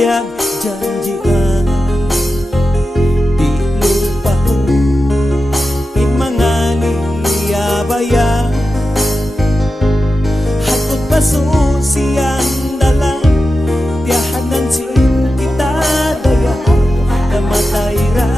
tiag janjian di lupa ko in mga niyabaya hakot paso siyang dalang tiyahanan sin kita daya namatay ra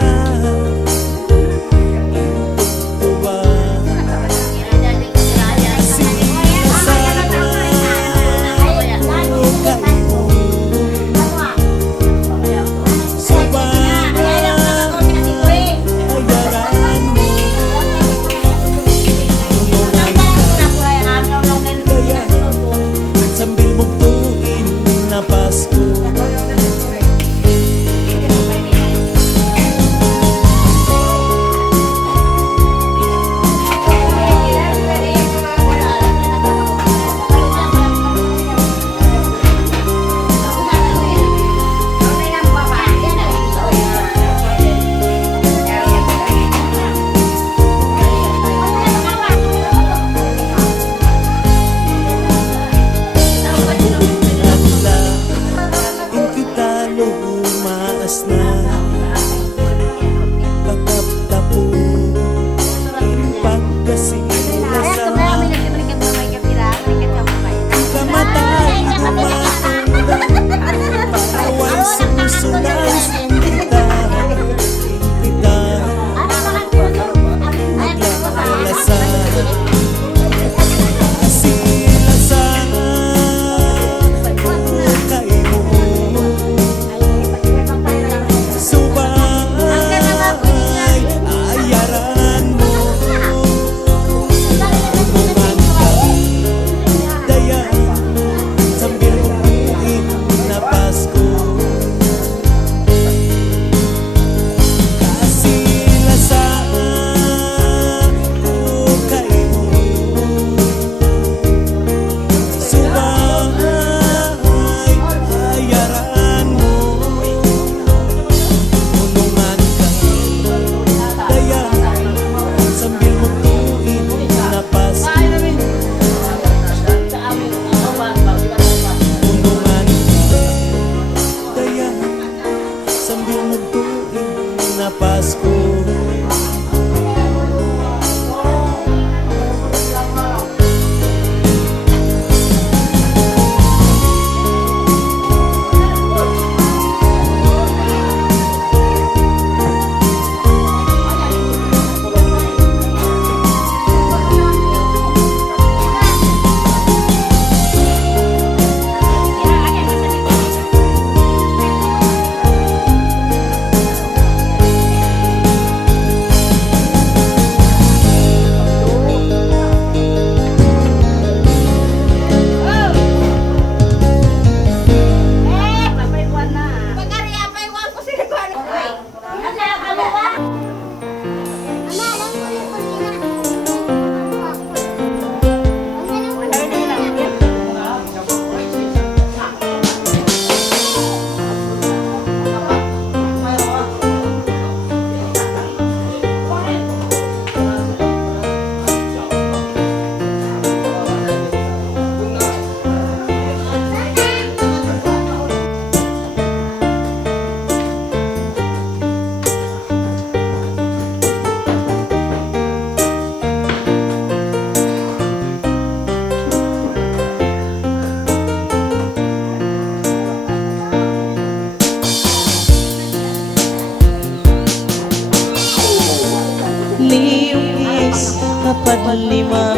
Liugis kapadlima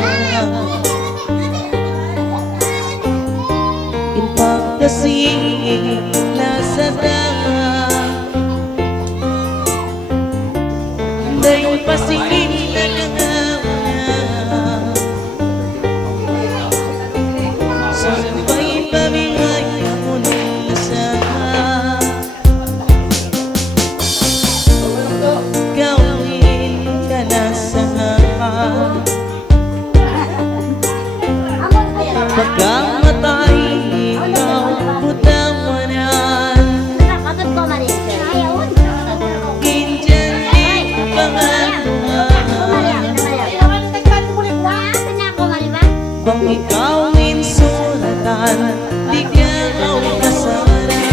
Inpagkasing lasada Dahil pasingin na nangawa Sabay pamingay ako nilasa Gawin ka na sa pagkamatay ikaw butawanan Kindiyan di pangaluan Kung ikaw insulatan di ka kasara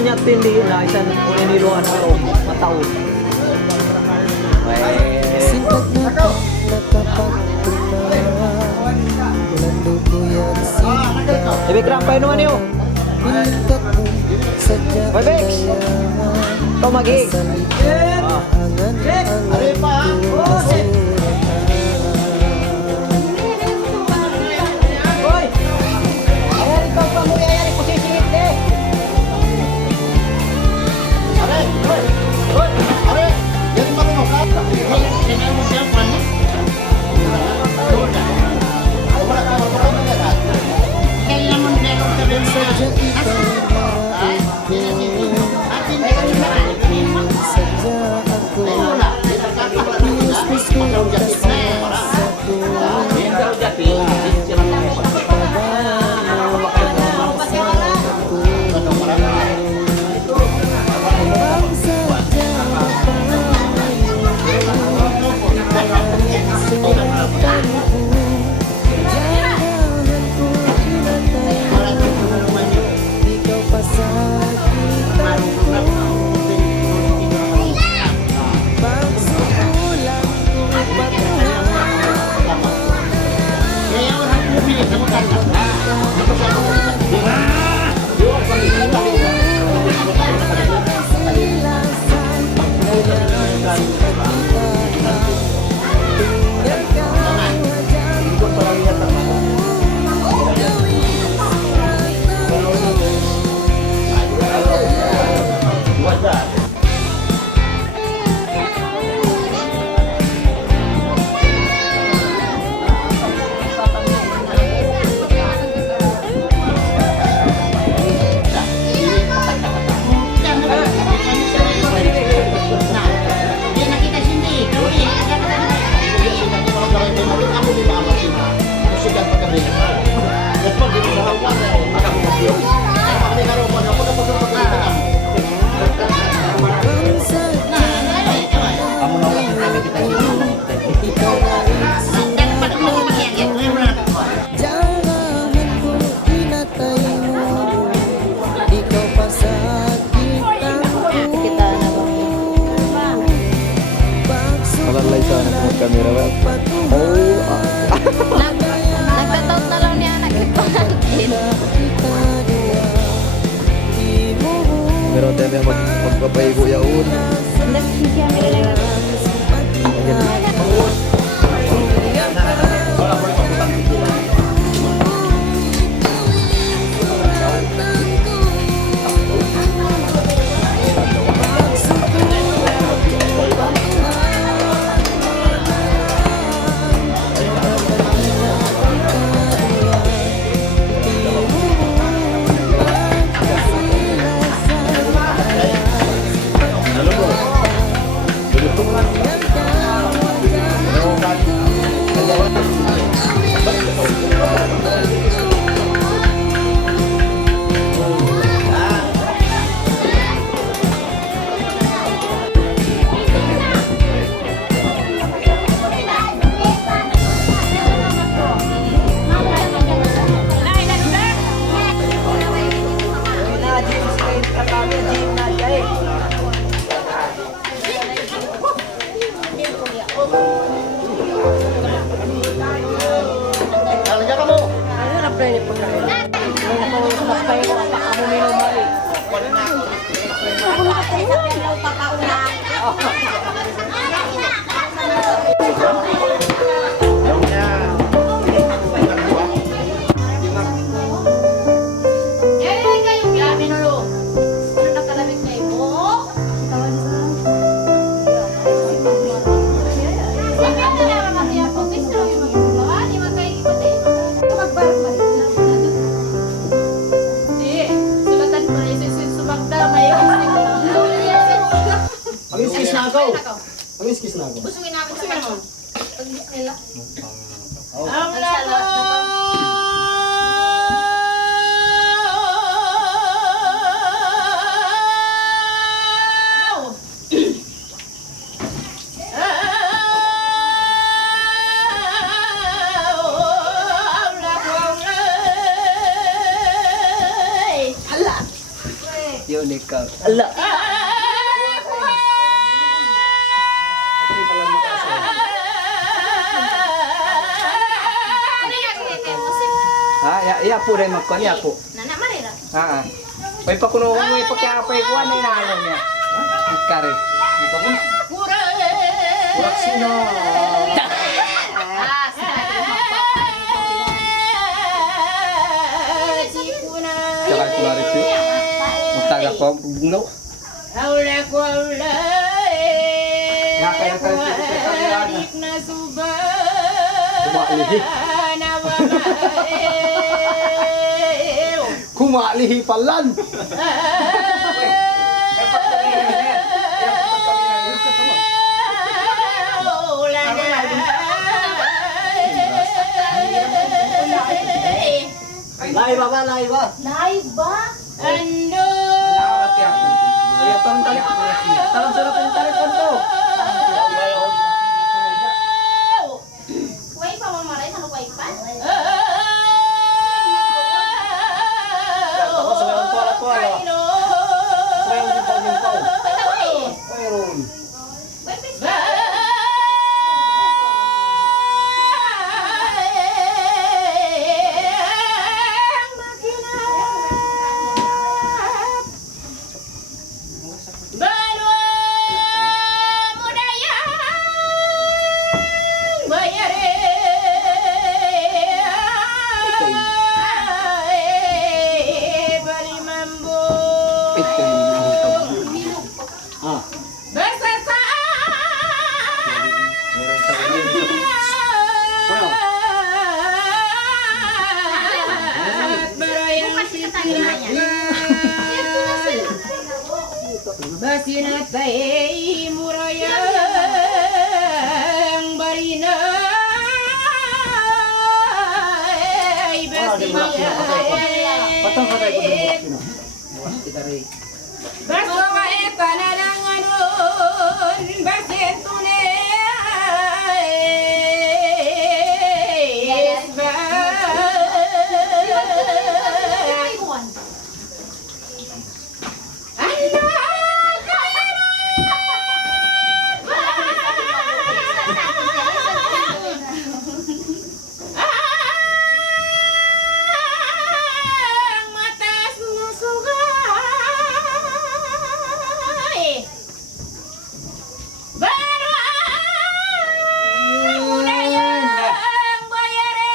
mo niya tindi na isa na niluan na mataon. Sintag na pa nakapagtunaw Landuguyan sintag Ibig rampay naman yun. Pinagkat mo sadya Hoy, Bex! Ito magig. Hoy! Ayan, ikaw pa mo yan. Ikaw sisingit eh. Sadya ikaw narating Sadya ako Pius-pius ko kasama sa Ang sadya Sungatan ko Jagahan ko pinatay Ikaw pa sakitan ko Pagsukulan ko patuhan Kasilasan Kailangan sipagkita Tinggal ka dyan Gawin ang sadya Ikaw na rin sinagad Jagahan ko pinatay mo Ikaw pa sakitan ko Malalay sa anak mo camera ba? Nagtataot na lang niya nagpapagin. Meron tayo may magpapaigo yaon. Pag-iskis na ako. Busungin namin sa kanon. Pag-gis nila. yun ikaw. Ala. Ano yung kaya musik? Iya po rin magkuhan, iya po. Nana marira. May pakuno ko, may pakyapay ko, ano yung nalo niya? Kari. Kurak sino? Ah, Tsaka ko na review. Magtaga po ang bugnaw. Nakaya ka rin sa kariyan. Kumalihi. Kumalihi palan. Live ba? Live ba? Live ba? Ando! Nakawat yan. Kaya itong talikon. Talang sarap yung talikon to. Kuway pa mamaray? Ano kuway pa? Ako sa ngayon tuwala-tuwala. Ngayon di pa yung tao. Mayroon. Ito yung mga tabo. Ah. Meron sa kanila. Ano? Bukas kita tayo na niya. Basinatay murayang barina ay Patang patay ko din bukas yun. Kita rin. baso kae panalanganon basin tunay ba ang matas musugay baru ang unayang bayare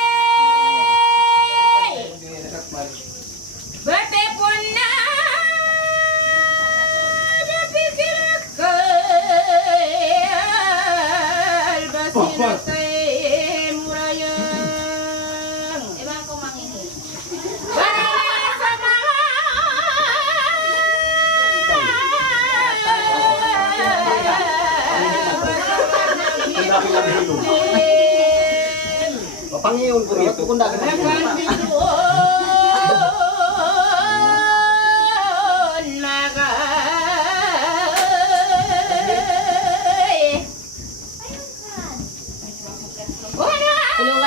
bate pun na dapikir kay basinatay murayang Ewan ko mangingi. Ang dami lang hilong. Papangiyon ko rin. Kung dami lang hilong.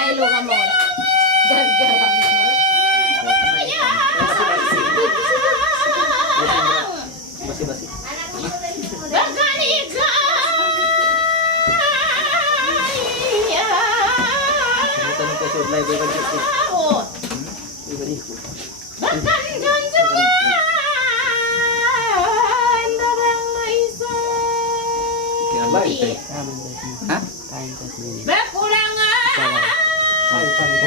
Iluga mo. Gagara. Basi-basi. Ito mo kasi live ba dito? Iba dito. Kaya ba ito? Ha? Ay, kami ko.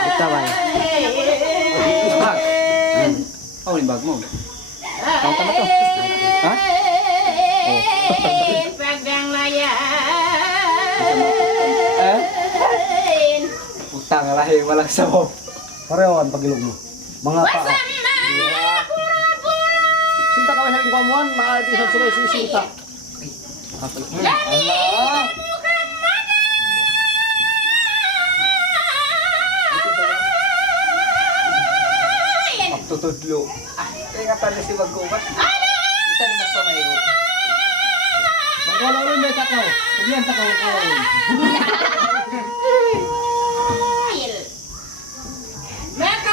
Bitaway. Bag. Oh, yung bag mo. Ang tama to. Ha? Pagdang laya. Utang lahi, walang sabaw. Pareho ang pagilog mo. Mga paa. Sinta ka ba sa kamuan? Mga isang sulay sisinta. Allah! Magtutudlo. Kaya nga pala si Magkumat. Isa na magpamahigo. Magwala ulit may takaw. Pagyan takaw ko. Maka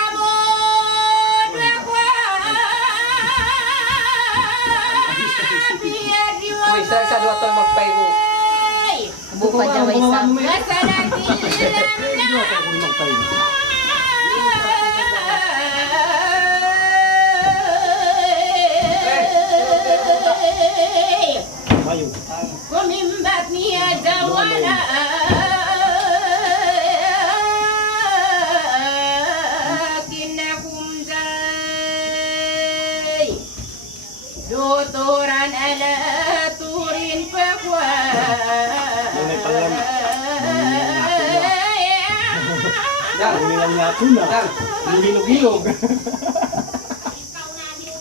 Dotoran ala turin May panlam. Dang, Nilang yato na. dang. Lugilog-ilog.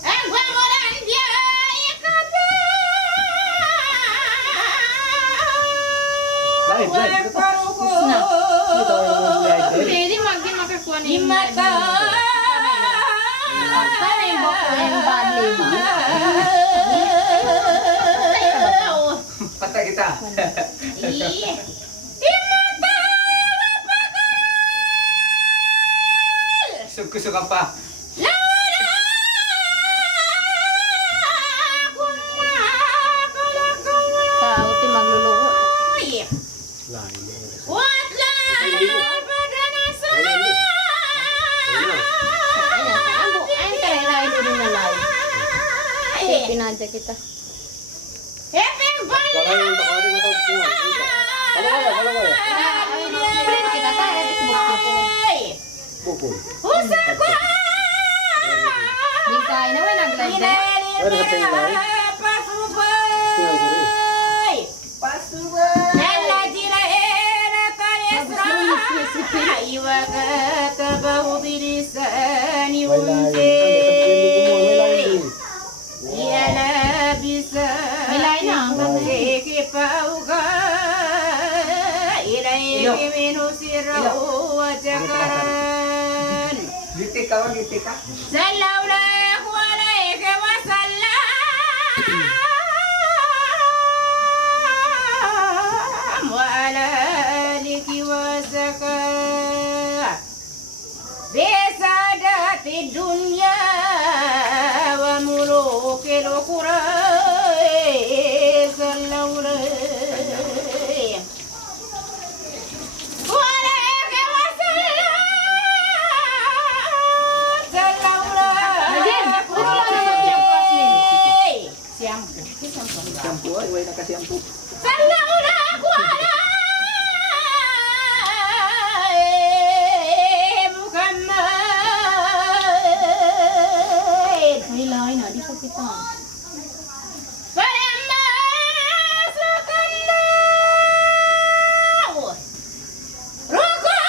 Ang gwamoran dia ikata. Live, live. Walang paruko. Pwede makakuha na yung Imata. Sana yung badly mo. Patay kita. Suka pa. Kauti maglulugo. Ayun kaya na ito din na live. Pinadya kita. Wala yung takari mo ito. Wala kaya. Friend kita tayo. Facebook ko. Bukol. Di kaya na may nag-live na. Wala ka tingin tayo. Tingnan ko rin. May line na. Gitik ka, gitik ka. وعلى آلك وزكاة بسعادة الدنيا وملوك القرى صلوا عليه وعليك وسلم صلوا عليه Siam. Shampoo ay, way naka-shampoo. صلوا على محمد May line na. Di ko kita. فلما سكناه ركوعا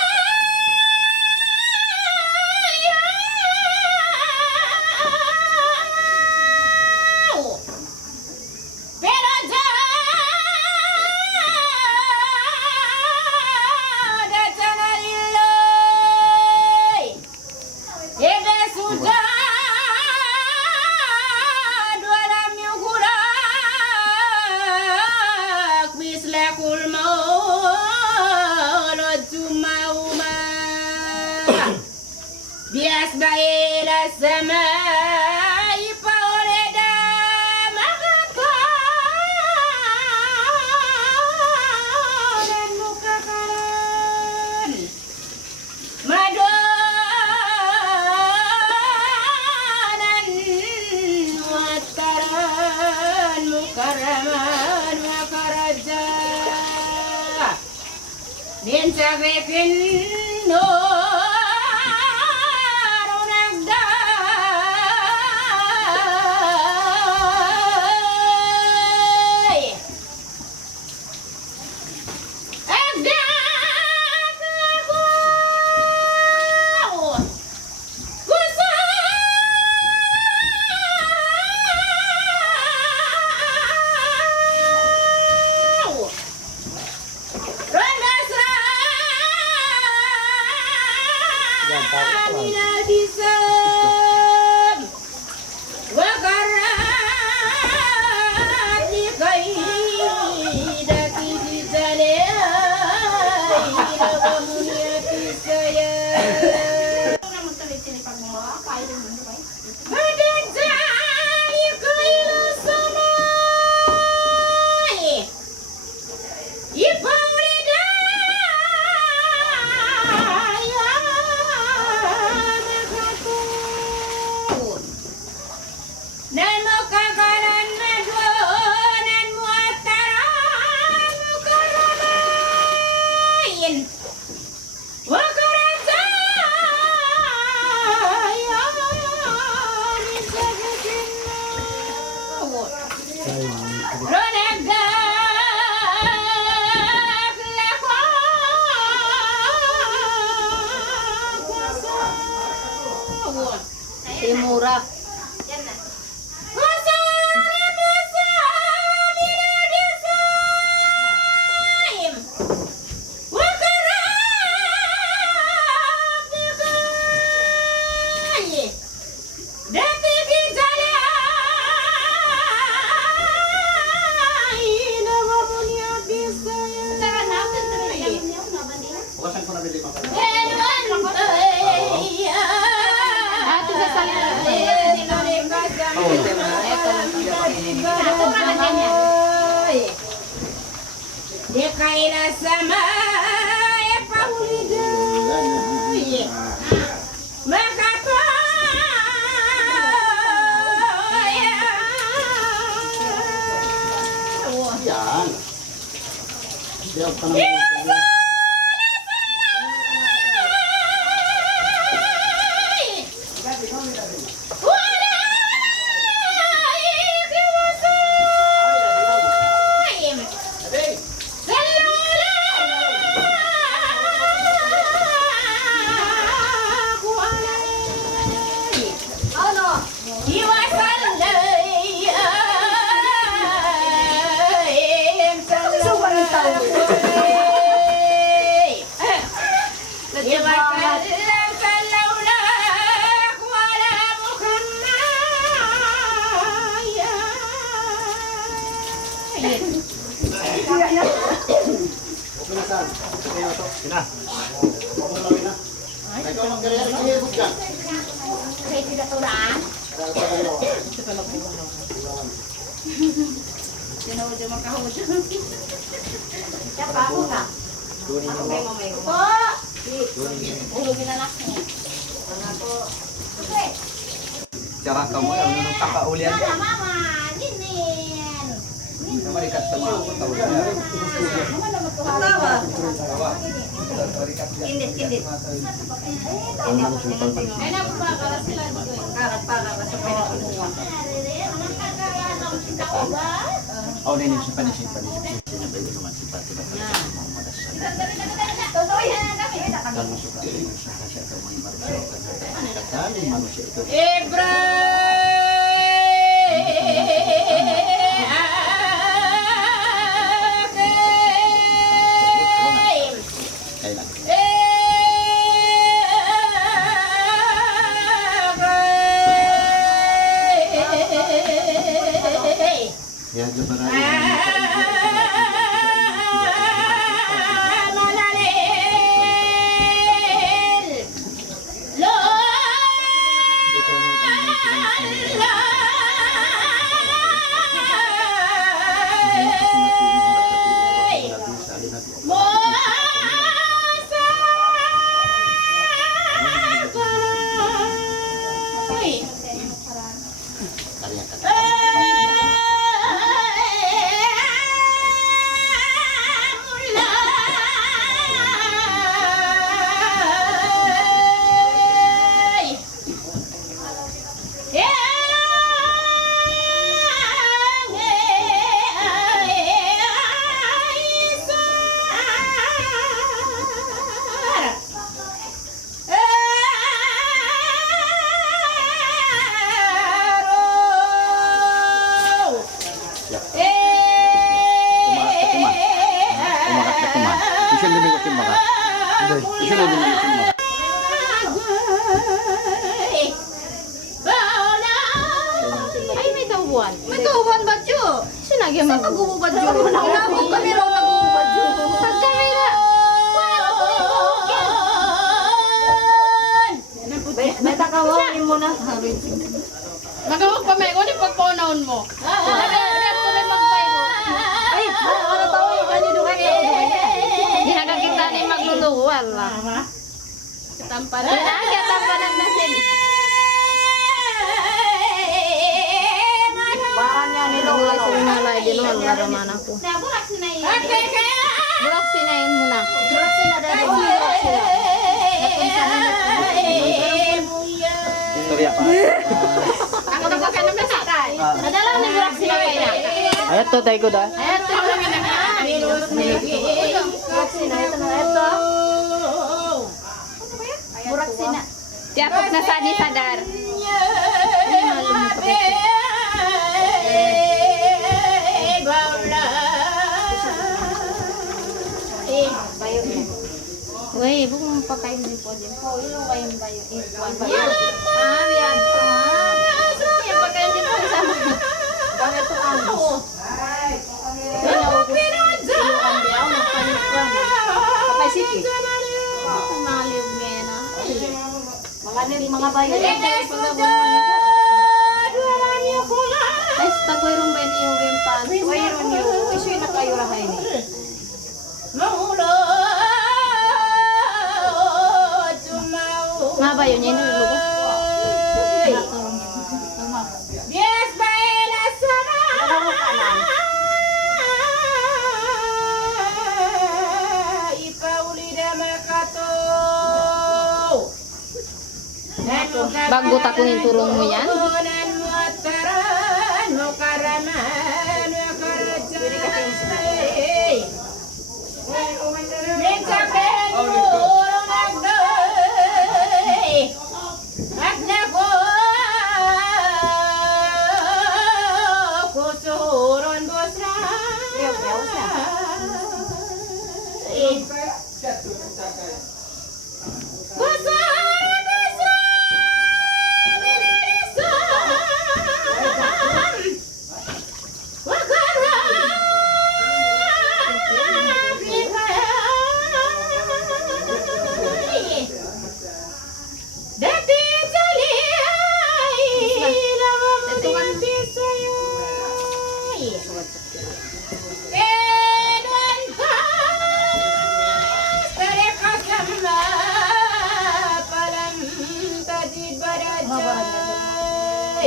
برجادتنا لله إذا سجاد ولم يغرق مثل كل مولد موما بأسبع إلى السماء فولد مغطانا مكفرا مدوانا وترا مكرما وكرجا من سقف النور نبدا من البسام وقرات لقيدك بزلائل ومنية السيام مدى ذلك إلى السماء يفورد يا مكتوب burak. Yan na. Bukasan ko na bili pa. Ate sa salita. Di kaila sama ya pahuliday Yan. Diyan pa naman. Sina. Ay, ikaw ang gari ng hibot ka. Tsaka kamu ya, nung kakaulian ya. Sama dekat sama aku tahu ya. Oh, ini simpan. Ya, Ay, may tauhan. May tauhan ba, Chu? Sinagyan mo. Saan nag-uubad, Chu? Nagulabog kami raw nag-uubad, Chu. Sa kamera. Beta kawain mo na. Magawag pa may kung pagpaunahon mo. Nagagagad ko rin magpaygo. Ay, ano tao yung kanino kayo? Hindi nakakita ni magluluwal. Tampanan. Tampanan na sila. Parang niya nilong sila nalay din wala naman ako. Burak sinayin mo na. Burak sina dali. Burak sina. Istorya pa. Ako na ko kayo na sakay. Nadalaw ni burak sina kaya. Ayat to tayo ko da. Ayan to. Burak sina ito na ito. Burak sina. Tiapok na sa ni sadar. Uy, bukong pakain din po din po. Ilo kayong bayo. Ikuan ba? Yan pagkain din po kasama. Bakit ito ang Kapay sige. maliw ngayon na? Mga bayo. Ay, tagwirong ba niyo yung pan? Mayroon niyo. Iso yung nakayurahay ni. Nga ba yun? Yan yung lugo? Bago takunin turong mo yan?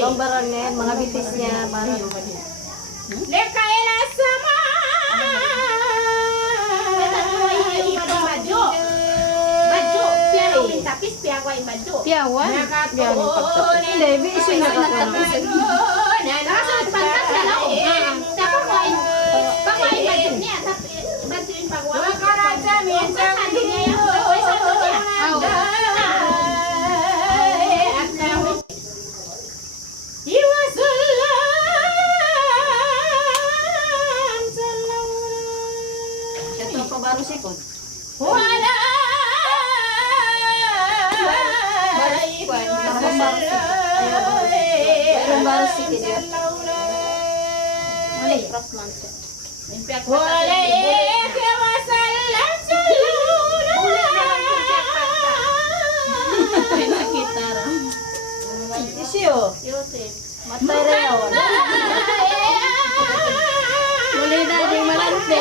Ang baral niya yan, mga bitis niya. Piawan? Hindi, iso yung nakatapos. Ito pa baru sikod. Ayun baru sikid yun. Malay, cross month. Nakita rin. Isiyo. Yusif. Matay rin ako. Muli na rin malante.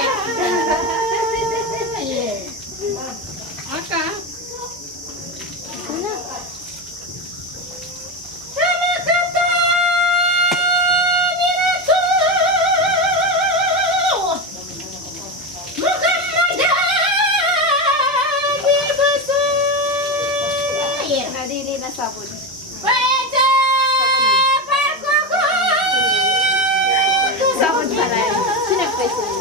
Aka. Nadili na sabon. Sabon pa rin. Sinapay sila.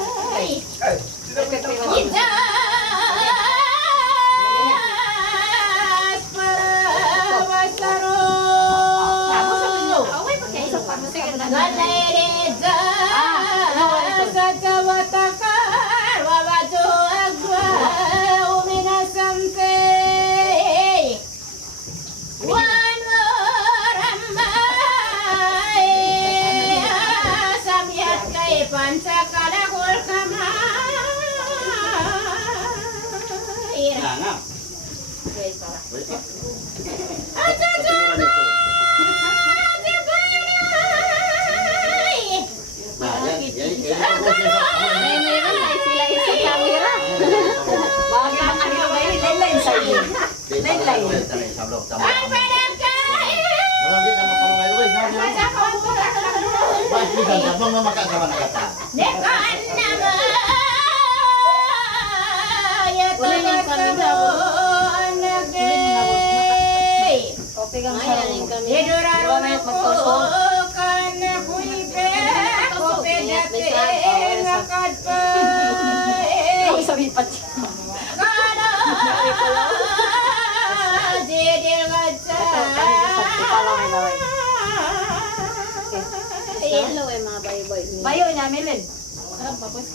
Hello eh, mga bayo-bayo. Bayo niya, Melin.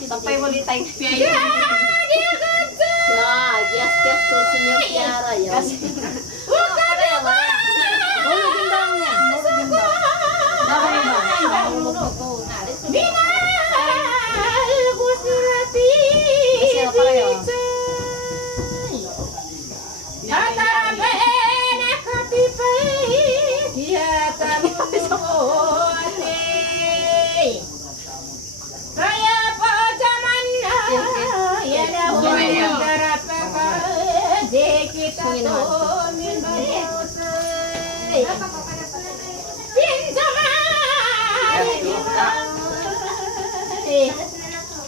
Sampay mo ulit tayo. Yes, to senior Kiara yun. Hulog yung dami niya. Kasi pa kayo.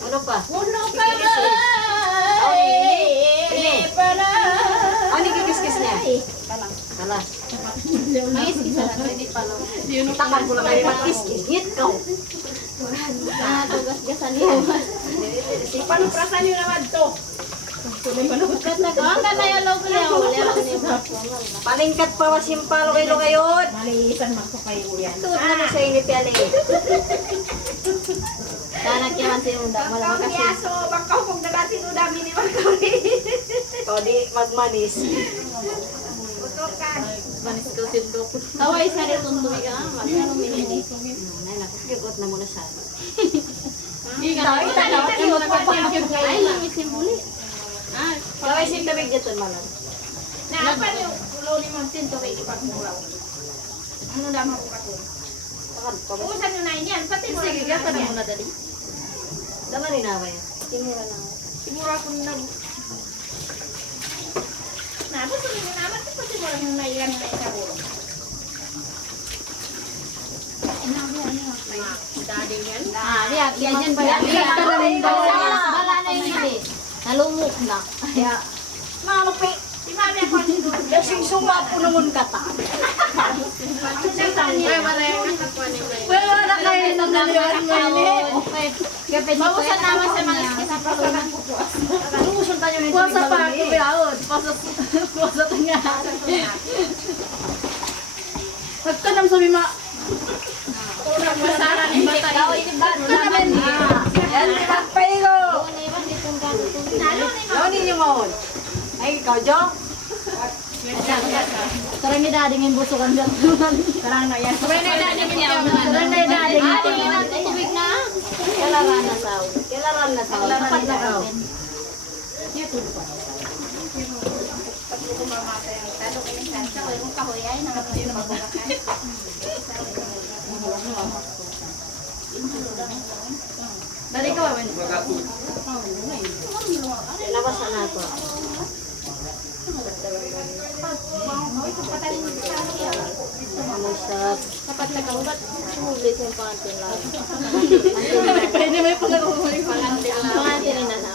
Ano pa? Ano kikis-kis niya? Kalas. May iskisa lang, hindi pa lang. Takpan ko lang kayo mag-kiskis. Hit ka. Tugas-gasan niya. Paano prasan nyo naman to? Ang ganda yung logo niya. Palingkat pa masimpalo kayo ngayon. Maliisan magpapayo yan. Tuot naman sa init yan eh. Sana kiyaman si Unda. Malamang kasi. bakaw kung nalasin o dami ni Magkawin. O di magmanis. Manis ko sindok. Kaway sa rin tuntubi ka. Magkano minili. Ay, naku, kigot na muna siya. Ay, may simbuli. Kaway sin tabig dito malam. Ano dama ko kato? Usan nyo na yan. Pati mo Sige, gata na muna dali. Dama rin na ba yan? Tinira na ako. Siguro ako na. Napos mo naman. Pati mo lang yung nailan na yung saburo. Dading yan. Diyan dyan ba yan? Bala na yung hindi. Nalumok na. Malupi. Si mami ako dito. Kasing sumapo naman ka ta. Wala na kayo sa daliwan mo yun. Bawasan naman sa mga iskisa pa ko. Lusun tayo nito. Puasa pa ako biawot. Puasa tanga. Nagtanam sa bima. Masara ni bata. Daw ini ba? Yan, magpaigo. Loni niyo mo. Ay, ikaw, Jo? Karang ni dading yung busukan dyan. Karang na yan. Karang ni dading yung tubig na. Kailangan na sao. Kailangan na sao. Dapat na sao. Dali ka ba? Labasan na ito. Mamusap. Dapat na kang ba't sumulit yung pangantin lang. Pwede may pangarumuli. Pangantin na na.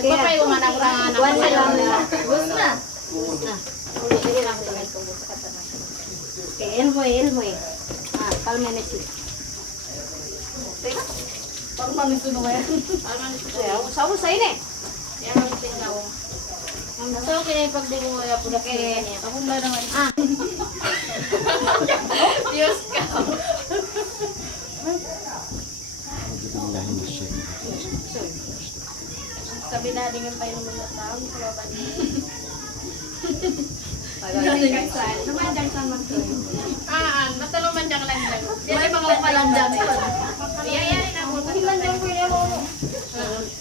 Nagpapayo nga ng rangan. Buwan na lang nila. Gusto na. Sige lang tingin ko mo sa katanan. Okay, elmoy. Kalma na siya. Parang manito na kaya. Sabi sa ini. So, kinipag di mo kaya po na kaya. Ako na naman. Diyos ka. Sabi na din yung tayo ng mga tao. Matalo man diyang lanjang. Yan ay mga palanjang. Yan na mo. Lanjang ko yun mo.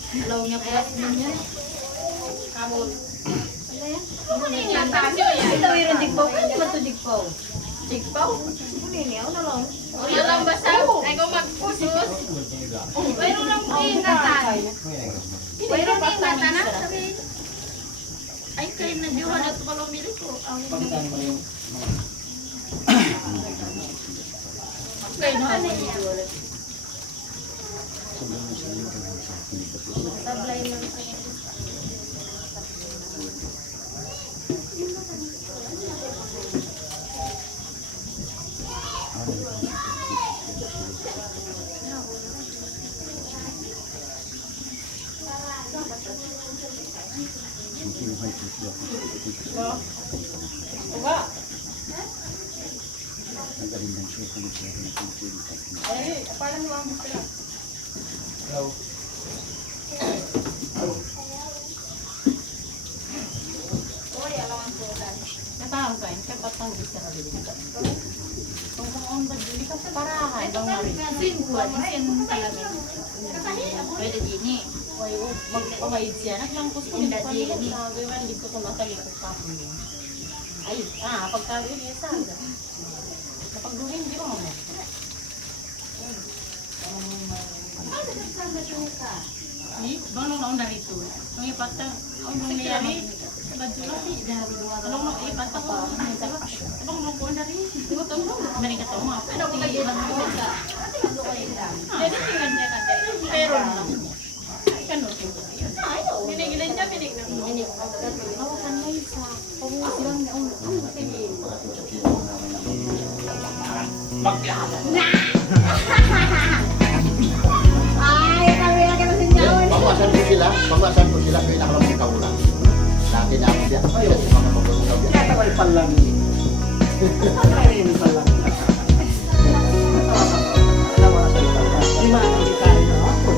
Alaw niya pala niya. Kamon. Ito mayroon digpaw. Ano ba ito digpaw? Jigpaw? Muli niya. Ano lang? Wala lang basa. Ay kung magpusos. Mayroon lang po ingatan. Mayroon lang ingatan na. Ay kayo na diwan at palumili ko. Okay na. Sablay lang. Natawag ka, kapatang isa na rin. Kung kung ba, hindi ka parahan. Bang mari. Simpuan, isin talaga. Pwede dini. Magpapahid siya. Naglangkos ko. Hindi dini. Sabi mo, hindi ko ito natalikot pa. Ay, pagkagawin niya saga. Napagduhin, di ko mo. Bang nung nauna rito. Nung ipata, ang nangyayari, anong ipata ko? Bang nung nauna rito. Gutom mo. Manika to mo. Ano ko lagi? Meron na. Kano? Binigilan niya, binignan mo. Hawakan mo isa. Pawus lang na Pamasan ko sila, kaya nakalang ikaw lang. Lagi na ako siya. Ayaw, mga pagkakunaw yan. Kaya naman palang. Kaya naman palang. Lima, hindi tayo na ako.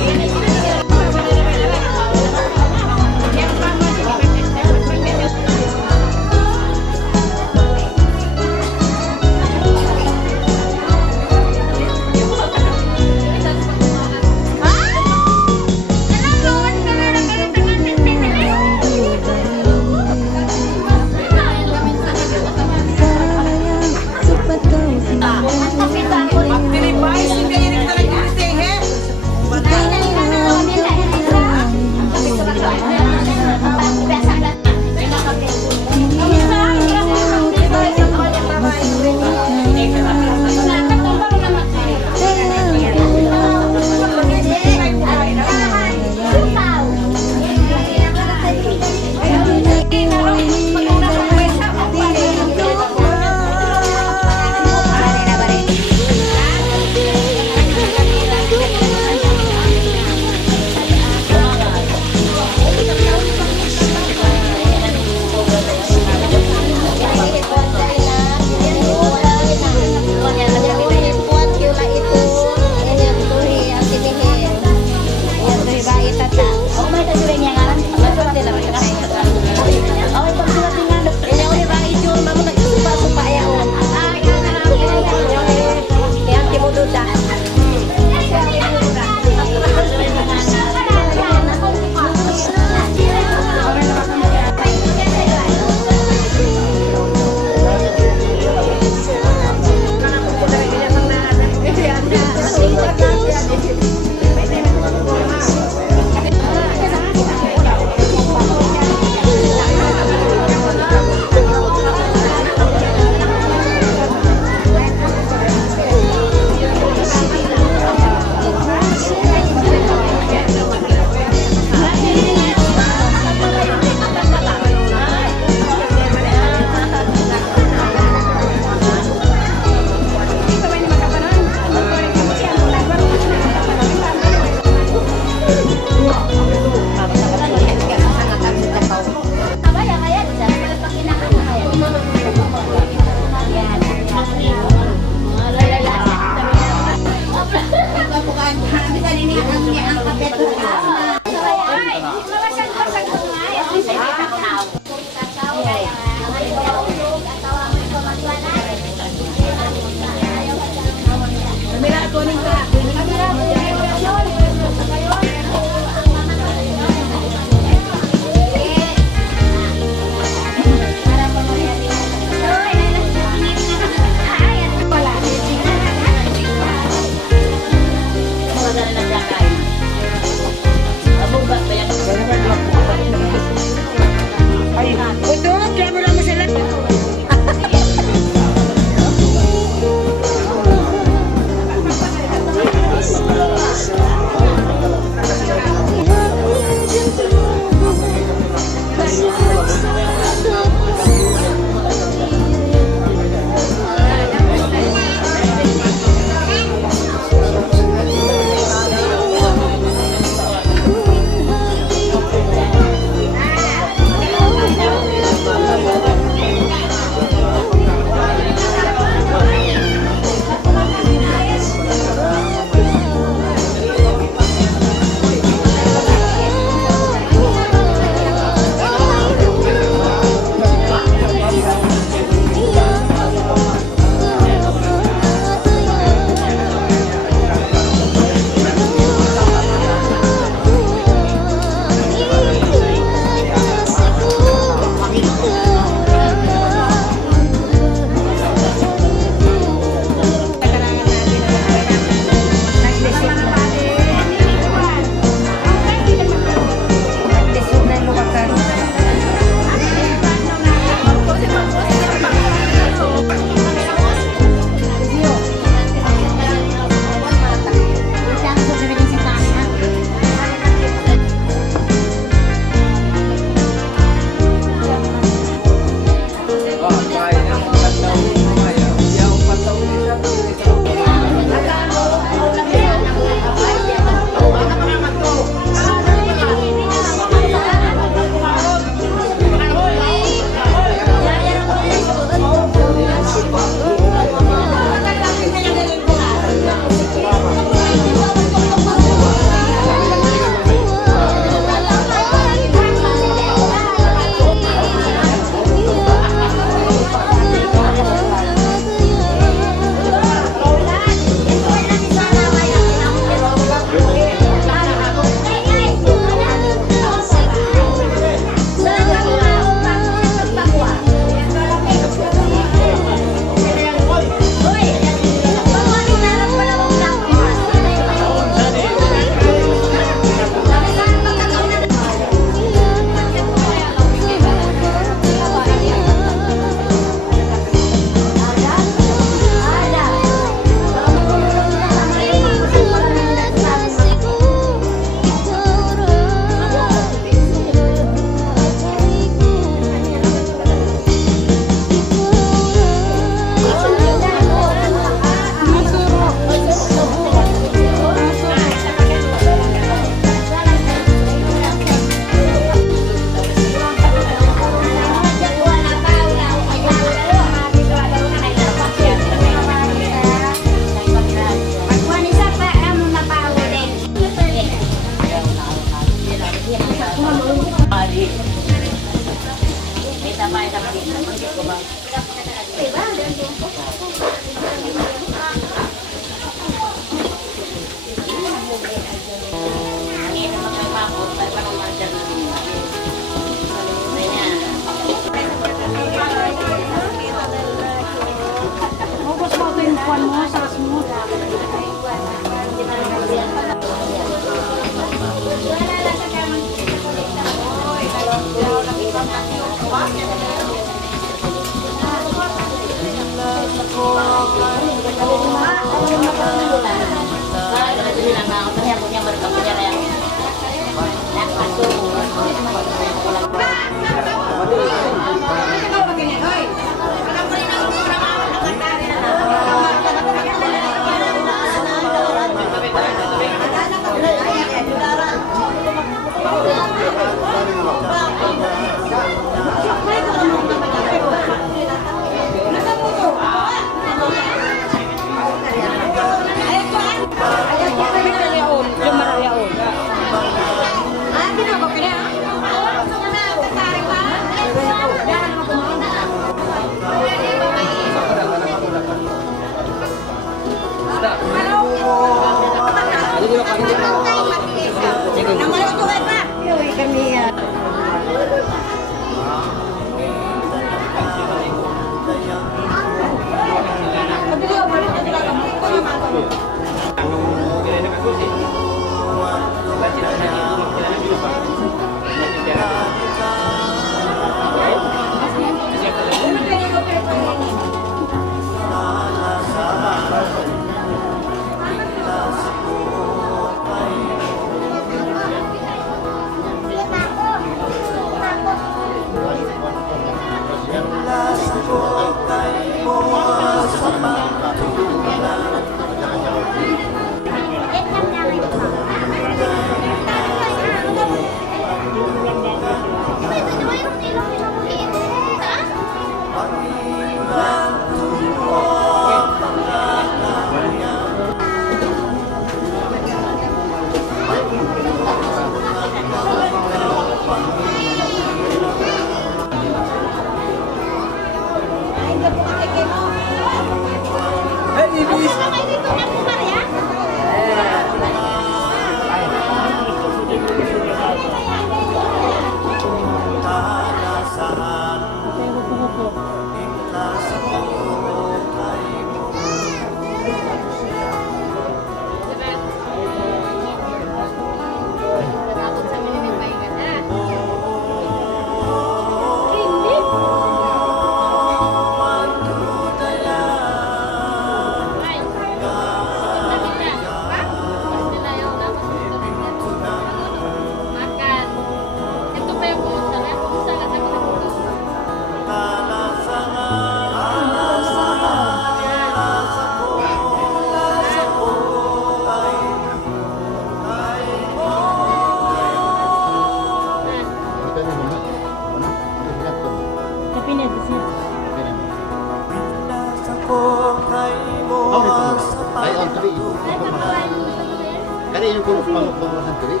Kali yung pang-pang-pang tubig.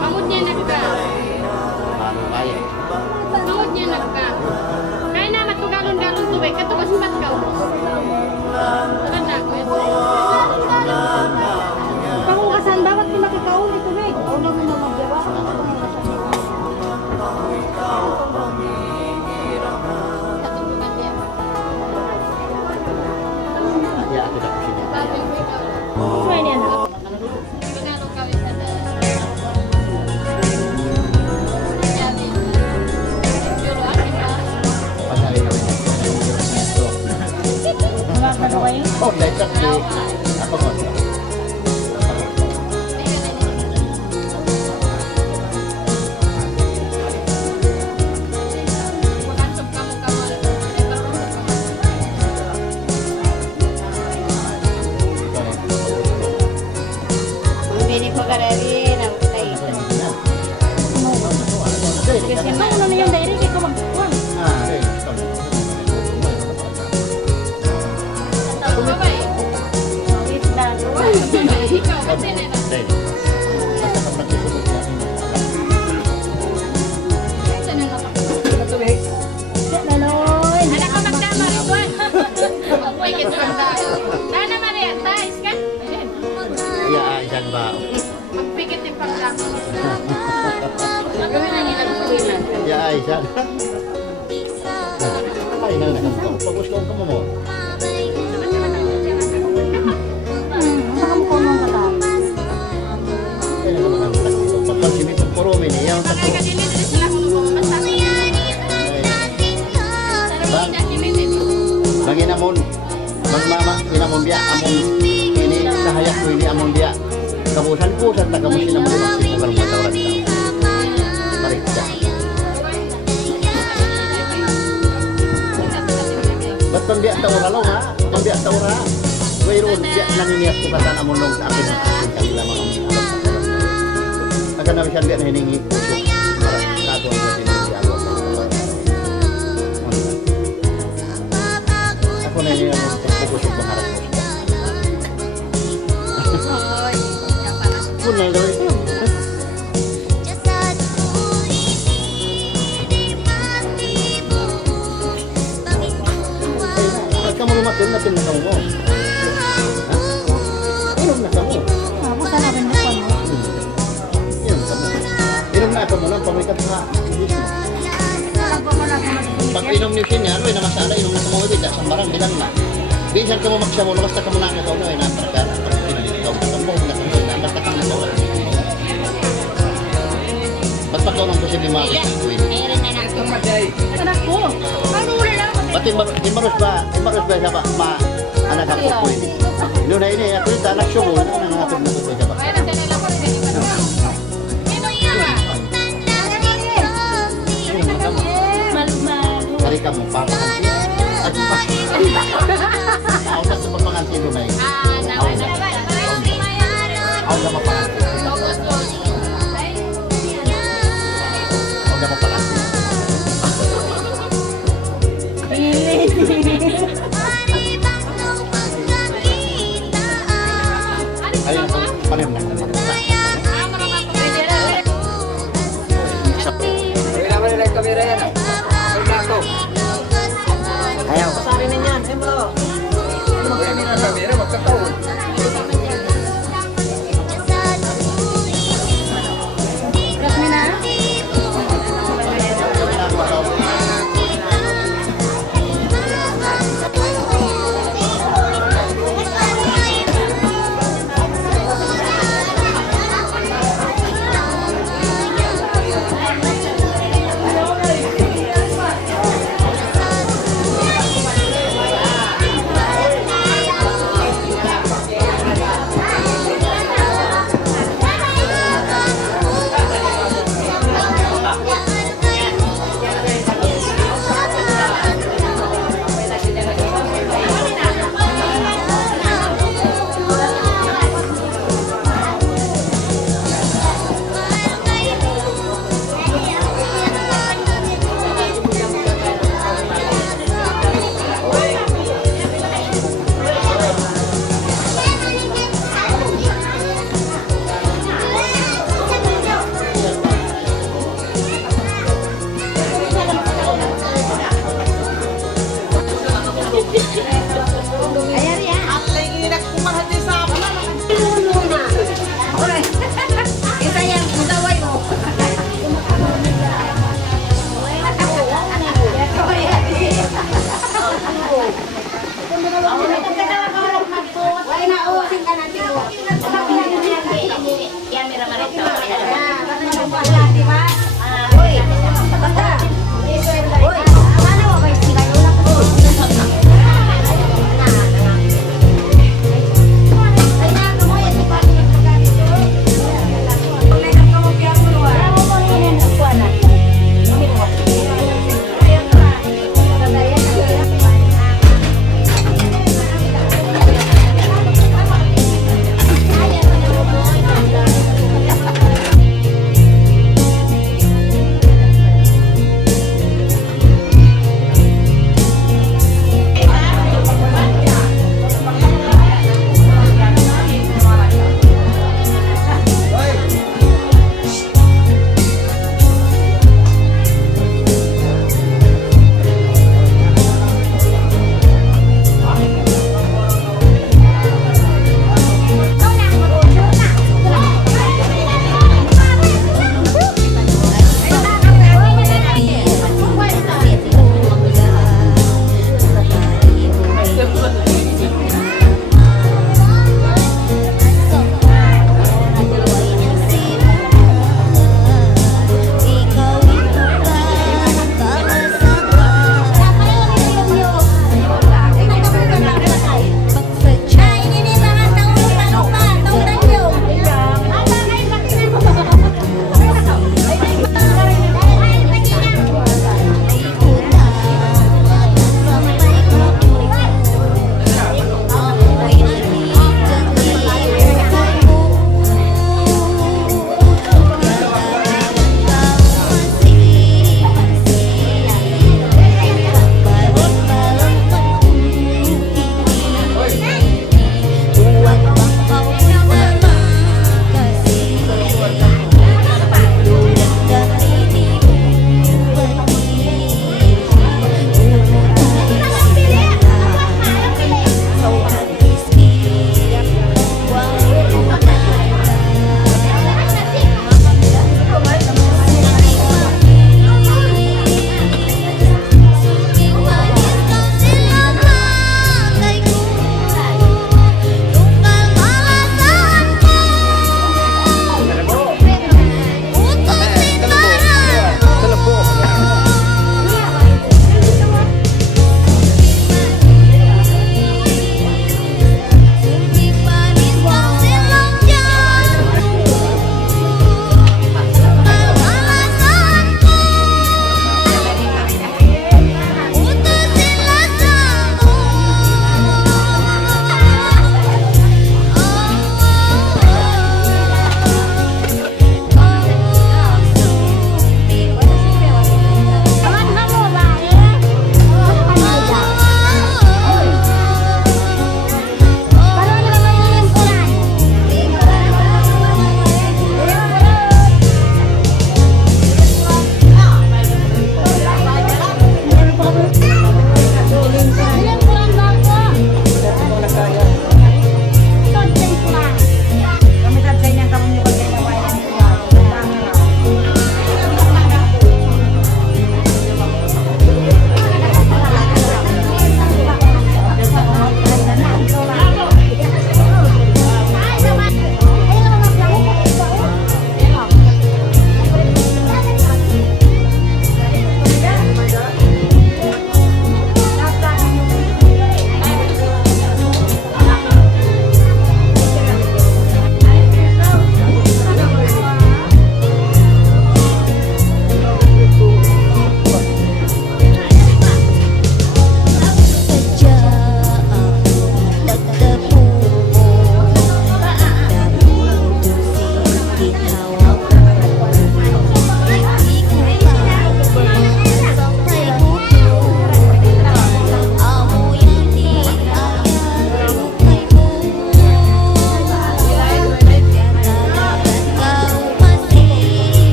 Mamut niya nagka. Paano kaya? Mamut niya nagka. Kaya na matugalon-galon tubig. Kato kasi matkaw. Tanda ko ito. Pangukasan, bakit di makikauli tubig? Una mo na magdara. Katulungan niya. Ya, aku dah pusing. Babay mo ikaw. Saan yan? Panalo ka isa na. Sabi. Pero akin ka. Pasal ini. Hawakan mo kayo? Oh, lecet di apa kau? Ano na yung diary? Kaya ko magkuhan. Wait lang. Ikaw, kasi na ba? Saan ang napak? Diyan na no. Ay, nang pagos lang ka mo mo. Ay, nang pagpal sini puro min yang Bagay ka din dito sila kung masabi. Bagi namun magmama inamon dia amon ini sahayak ko ini amon dia kabusan ko sa taga mo sila mo si bukan mo tawran ka. Mari kita. Ba't dia taura lo nga? Ba't dia taura? Mayroon dia nanginiyas ko kata amon nung sa akin ang akin kanila mga mga. Akan namin siya dia na hiningi puso para kado ang sinunod ako. Ako na yun ang pagpupuso pangarap mo. Pun na gawin ko. At kamu lumakin na pinakaw mo. Inom na ka mo. Ako sana rin mo pa mo. Inom ka mo. Inom na ka mo lang pamikat sa English mo. Pag inom niyo siya, ano na masala, inom na ka mo ulit. Sa barang, bilang na. Bisan ka mo magsamo, basta ka mo nakakaw na, naparagara. Ikaw na kamo, basta ka mo nakakaw. Ba't pa ka nang posible makakit ko yun? Anak ko. Ano wala lang ako. Ba't imaros ba siya ba, anak ako ko yun? Noon na ini, ako yung anak siya mo, ano nga ito na siya ba? Kaya nasa nila ko rin ganito. Inom na ka mo. Malu-malu. Hari ka mo, papakansin. At ako sa papakansin mo na yun. Ako na mapakansin. Ako na mapakansin. Ayun, palim na. Kailangan nila yung kamera yan. Huwag na ako.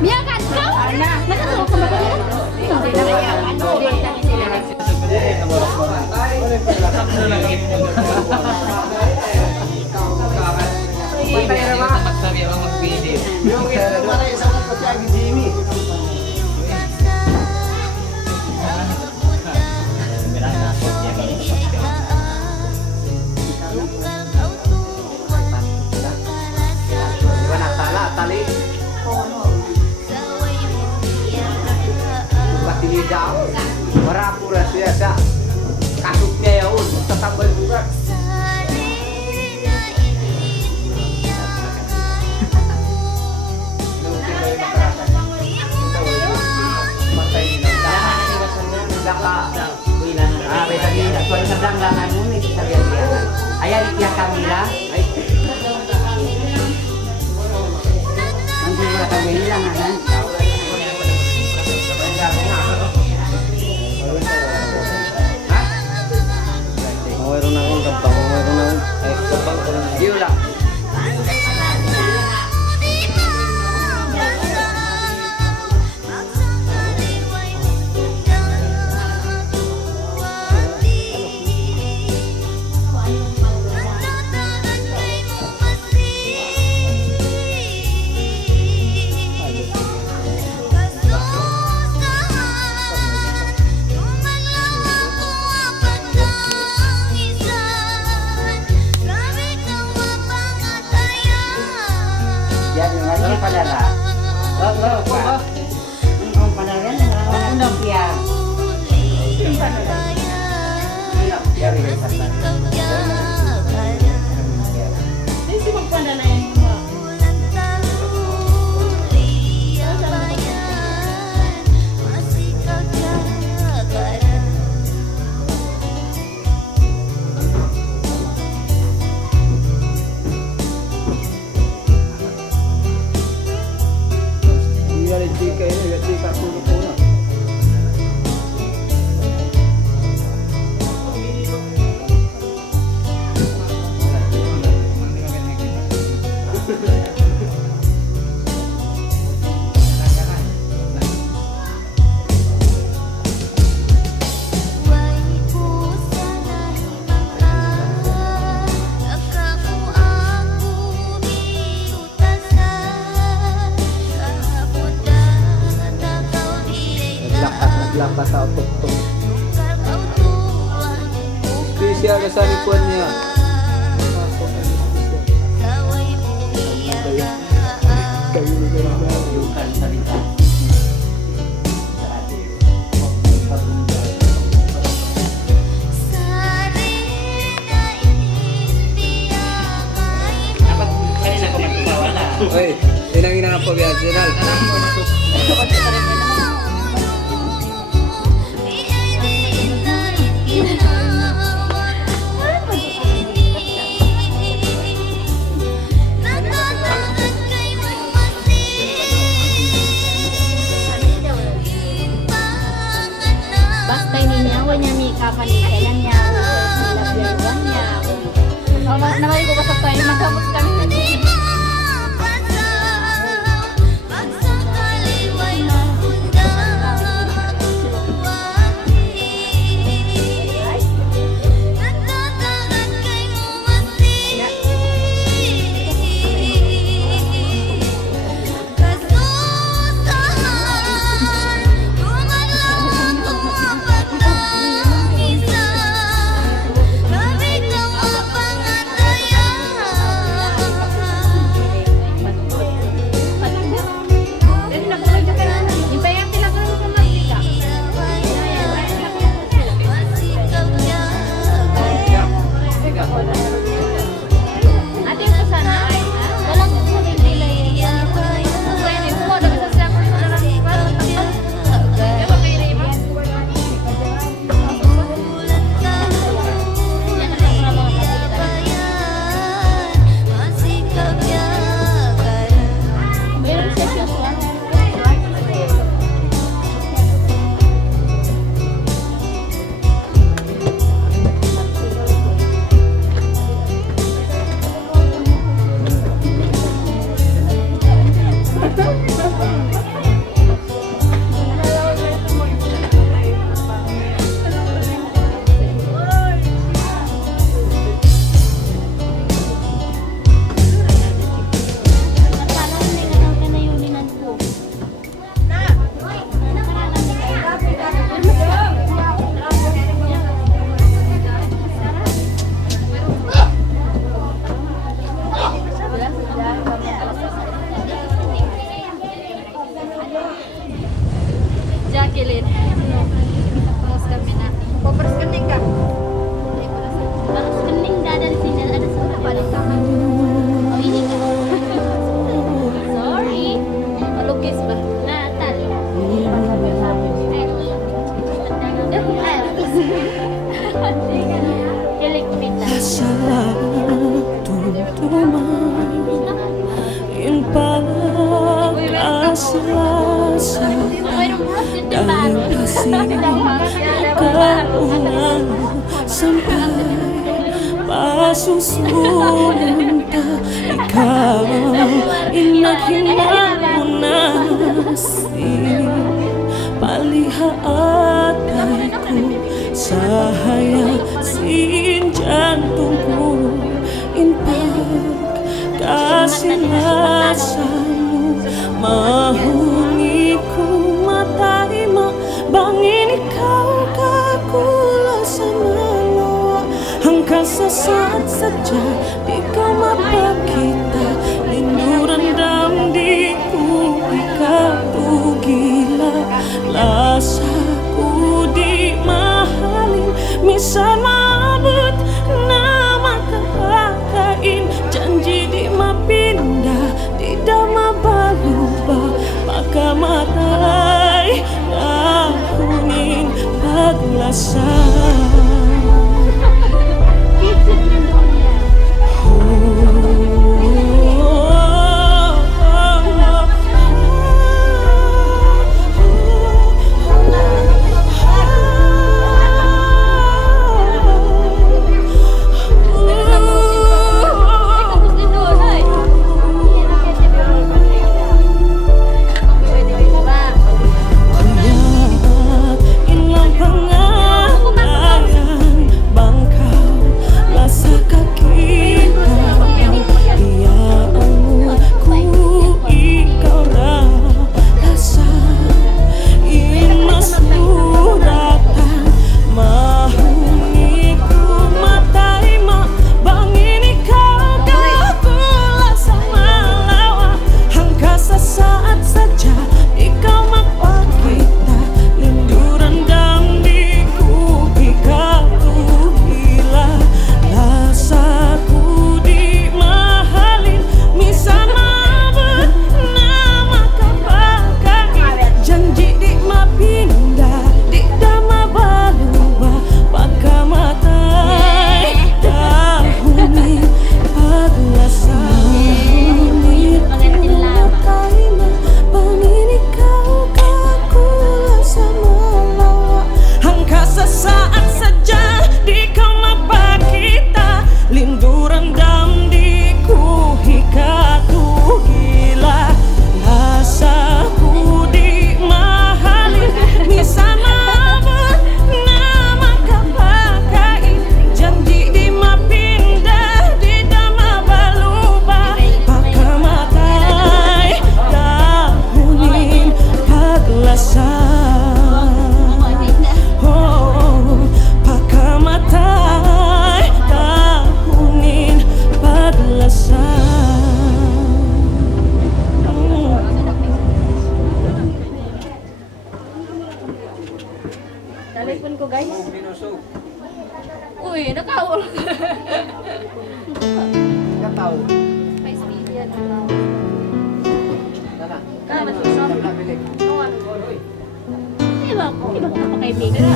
Biarkan kau. Nakatulog ka ba kaya? Sabi ang mag-video. Tali. Daw. Marapura siya sa kasuk niya yun. Tatambal buka. Ayan ikiya Camila. Nanti mo kami hilang anan. Mayroon na akong kampang, mayroon na akong kampang ko lang. Yula. Yan yung ano padala. Ang padala na unang piyan. Piyan rin sa Hindi magpadala yan. Lakas sa tuk-tuk. Spesial sa likuan niya. Oy, inangin na po biya, General. Basta niya, niya may kapanitan niya, labyawan niya. Namay ko basta tayo, magkamot kami na niya. bilin. Tapos kami na. Popers kening ka. Bagus kening nggak ada di sini, ada suara balik tangan. Oh ini kan? Sorry. Malukis ba? Nah tadi. Cilik pita. Mayroong bulas din di baru. Pasusunod ka, ikaw inaghimang mo na palihaat ko sa hayasin jantong ko pagkasilasa mo mahuni ko matay bangin ikaw kakula sa malawa hanggang sa saat sadya di ka mapakita linduran dam di ko ikatugila lasa ko di mahalin misan maabot na makakakain janji di mapindah di mabaluba pagkamatay nahunin paglasan. Telepon ko guys. Uy, nakaul. Kataw. May speedian na lang. Tara. Kaya masusap. Nabilik. Iba ko kaibigan.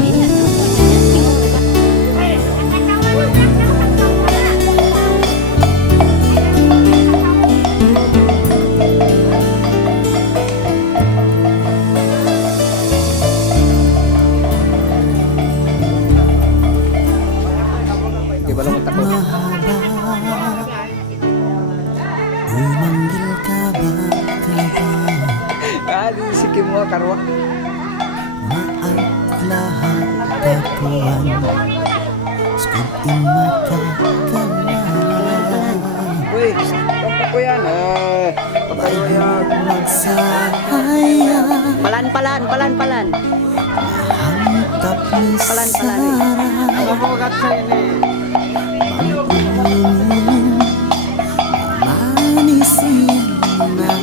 Sikim mo karwa. Maat lahat tapuan Skutin makakalan Uy, tungkol ko yan. Patay yan. Magsahayang Palan. Hantap ni sarang Ano mo kat sa ini? Mampunin Manisin na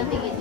lang tingin.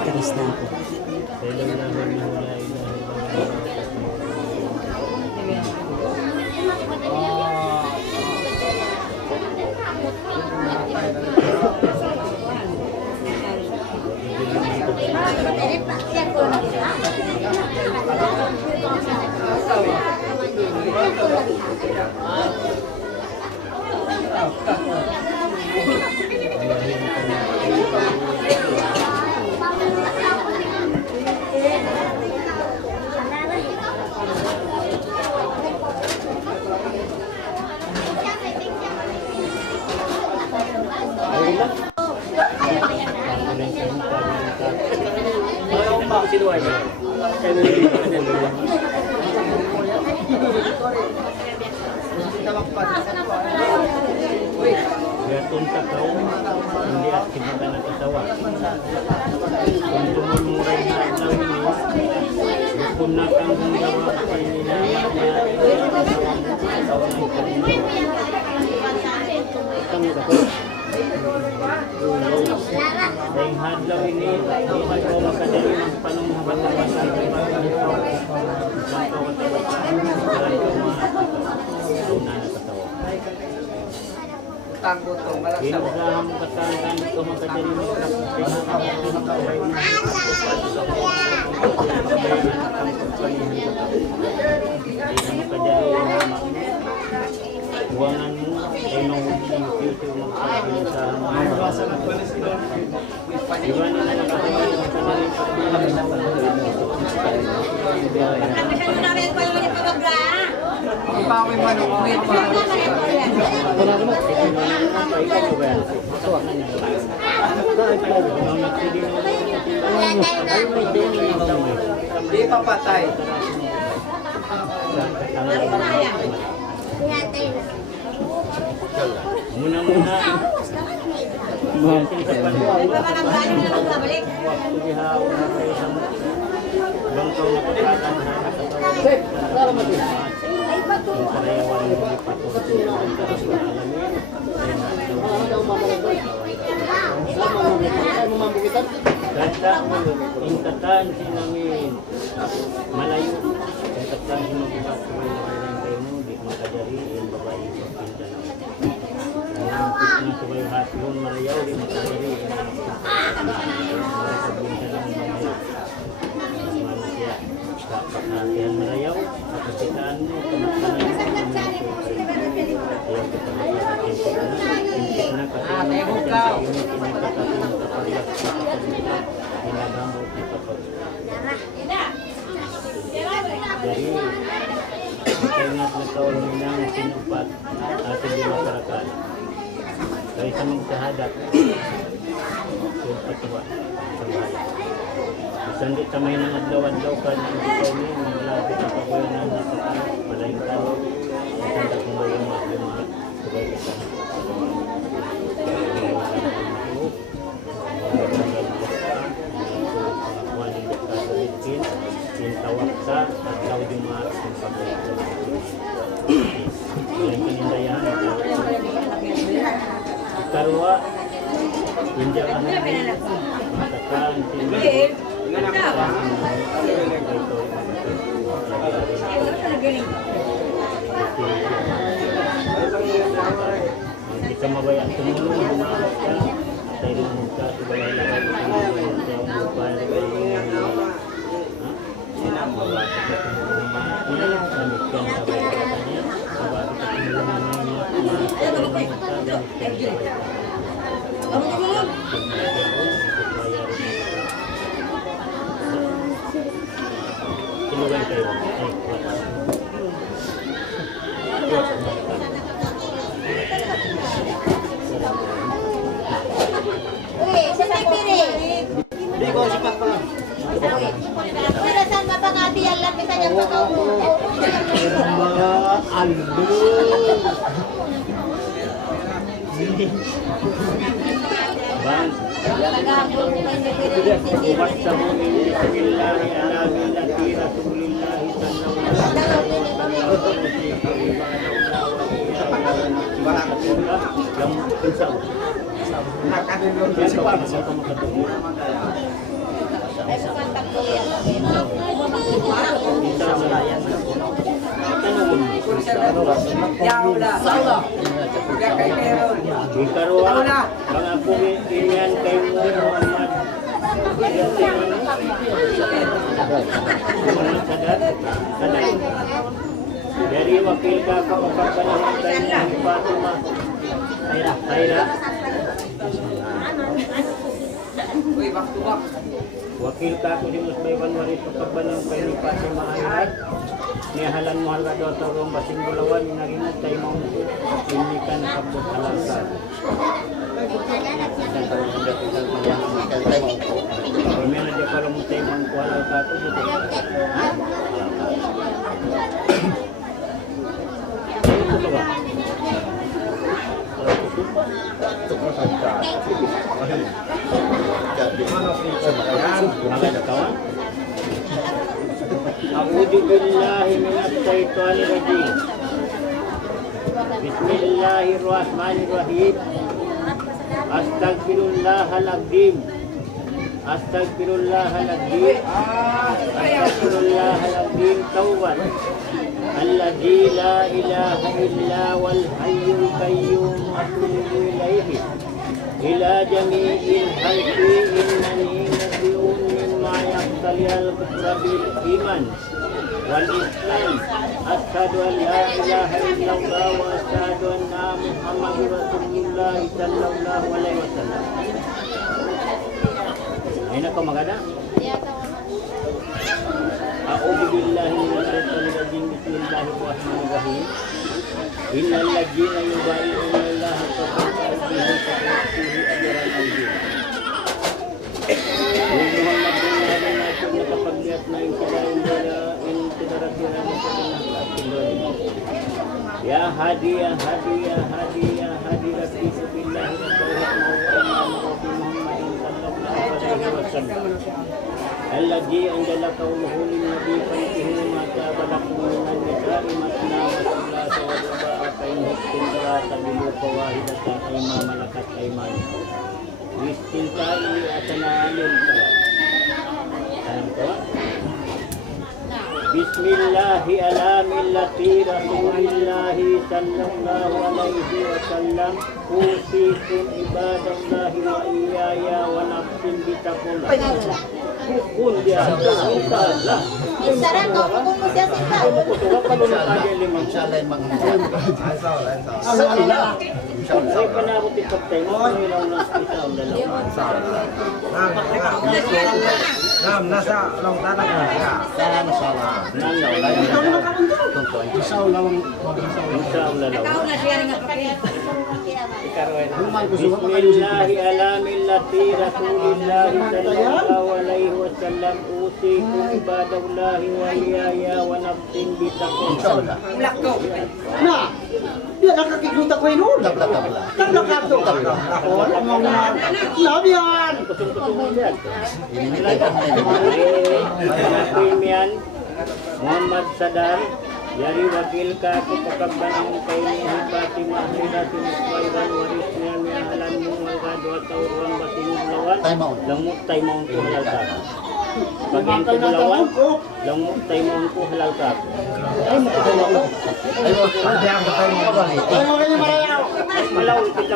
Taris na ako. Gatun sa tao, hindi at kinata na katawa. Kung tumumuray na lang mo, kung nakang gawa pa nila dahil hadlaw ini, hindi ko makadali ng panunghabat-habat sa Tanggo to, malas na. Pinagahang katangan ito makadali ng buwangan mo ay mahugin future mo sa pinagsahan mo. Iwan na nakadali ng kadali Pawi manok, wait pa. Di pa patay. Muna-muna. Mahal. Bangkaw na pagkatan na nakatawa. Yung kalayawan mo di patuloy ang taras na alamin. Kata intatan sinamin malayo. Intatan sinabuhat ko yung kailang kayo mo. Di makadari yung babae ko pinta na. Ang pitna ko yung hatyon malayaw. Di makadari yung anak ko. Pinta lang malayaw. Manusia kapakatian merayaw kapasitaan mo kemakanan mo jadi ingat betul minang sinupat atin di masyarakat dari sa magsahadat patua sambahay sandi kamay ng adlaw-adlaw ka na hindi kami maglapit ang pagwanan na pagkakas malayong talo isang kung ba yung mga sabay isa tawag sa adlaw di mga ang pagwanan malayong panindayahan ikarwa pinjangan matakan kita mabaya tumulong bumakas ka tayo mungka subaya lagay Iluwan kayo. Hindi ko sipat pa. Pero saan mapangati ang lapitan niyang pagkaupo? Bang. Umat sa mungin bismillahi ala millati rasulillahi Ikaruan, mga kumikinyan kay Muhammad. Dari wakil ka kapagpapanahan ni Fatima. Taira. Wakil ka ko di musbay banwari pagpapanahan kay ni Fatima Ayat. Nihalan mo halga doon sa rong basing bulawan, naginag tayo mong inikan kabot alasan. Kami na di kalau mo tayo mong kuwalaw ka ito. Ito ba? Mga kawan? A'udzu billahi minasy syaithanir rajim. Bismillahirrahmanirrahim. Astaghfirullahaladzim. Astaghfirullahaladzim. Astaghfirullahaladzim taubat. Alladzi la ilaha illa wal hayyul qayyum atubu ilaihi. Ila jami'il khalqi innani nabiyyun mimma yaqtaliyal kufra bil iman wal islam. Asyhadu an la ilaha illallah wa asyhadu anna Muhammadur Rasulullah sallallahu alaihi wasallam. Ayun ako maganda. A'udzu billahi minasyaitonir rajim. Bismillahirrahmanirrahim. Innal ladzina yubayyi'una Allaha faqad aydihim faqad ajran azim. Muhammad bin Nabi nakapagliat na yung sila yung tinaratiran ng pagkakasindol. Ya hadi, ya hadi, ya hadi, ya Alladhi anzala qawluhu lin-nabi fankihu ma taaba lakum minan nisa'i matna wa thulatha wa ruba'a fa in khiftum fala tazidu fawahidatan aw ma malakat aymanukum. Istinta'i atana'alil salat. Bismillahi ala millati Rasulillahi sallallahu alaihi wasallam. Usikum ibadallahi wa iyaya wa nafsin bitaqullah. Kung dia insyaallah. Insyaallah kung mo siya sita. Inshallah mga Saya pernah rutin kapten, mau hilang nasi dalam nasa long tanah ya. Sana masalah. Bismillahi ala millati Rasulillahi sallallahu alaihi wasallam. Usikum ibadallahi wa iyaya wa nafsin bitaqullah. Nah, dia nakakikita ko yun. Tabla-tabla. Tabla-tabla. Ako, mga labihan. Ini tekan Pemian Muhammad Sadar Yari wakil ka kupakabbanang kaini Fatimah Hidatin Iswairan warisnya mihalan muhalga 2 tahun bating lawan lamut taimong ko halal ka bagian kebulawan lamut taimong ko halal ka malaw kita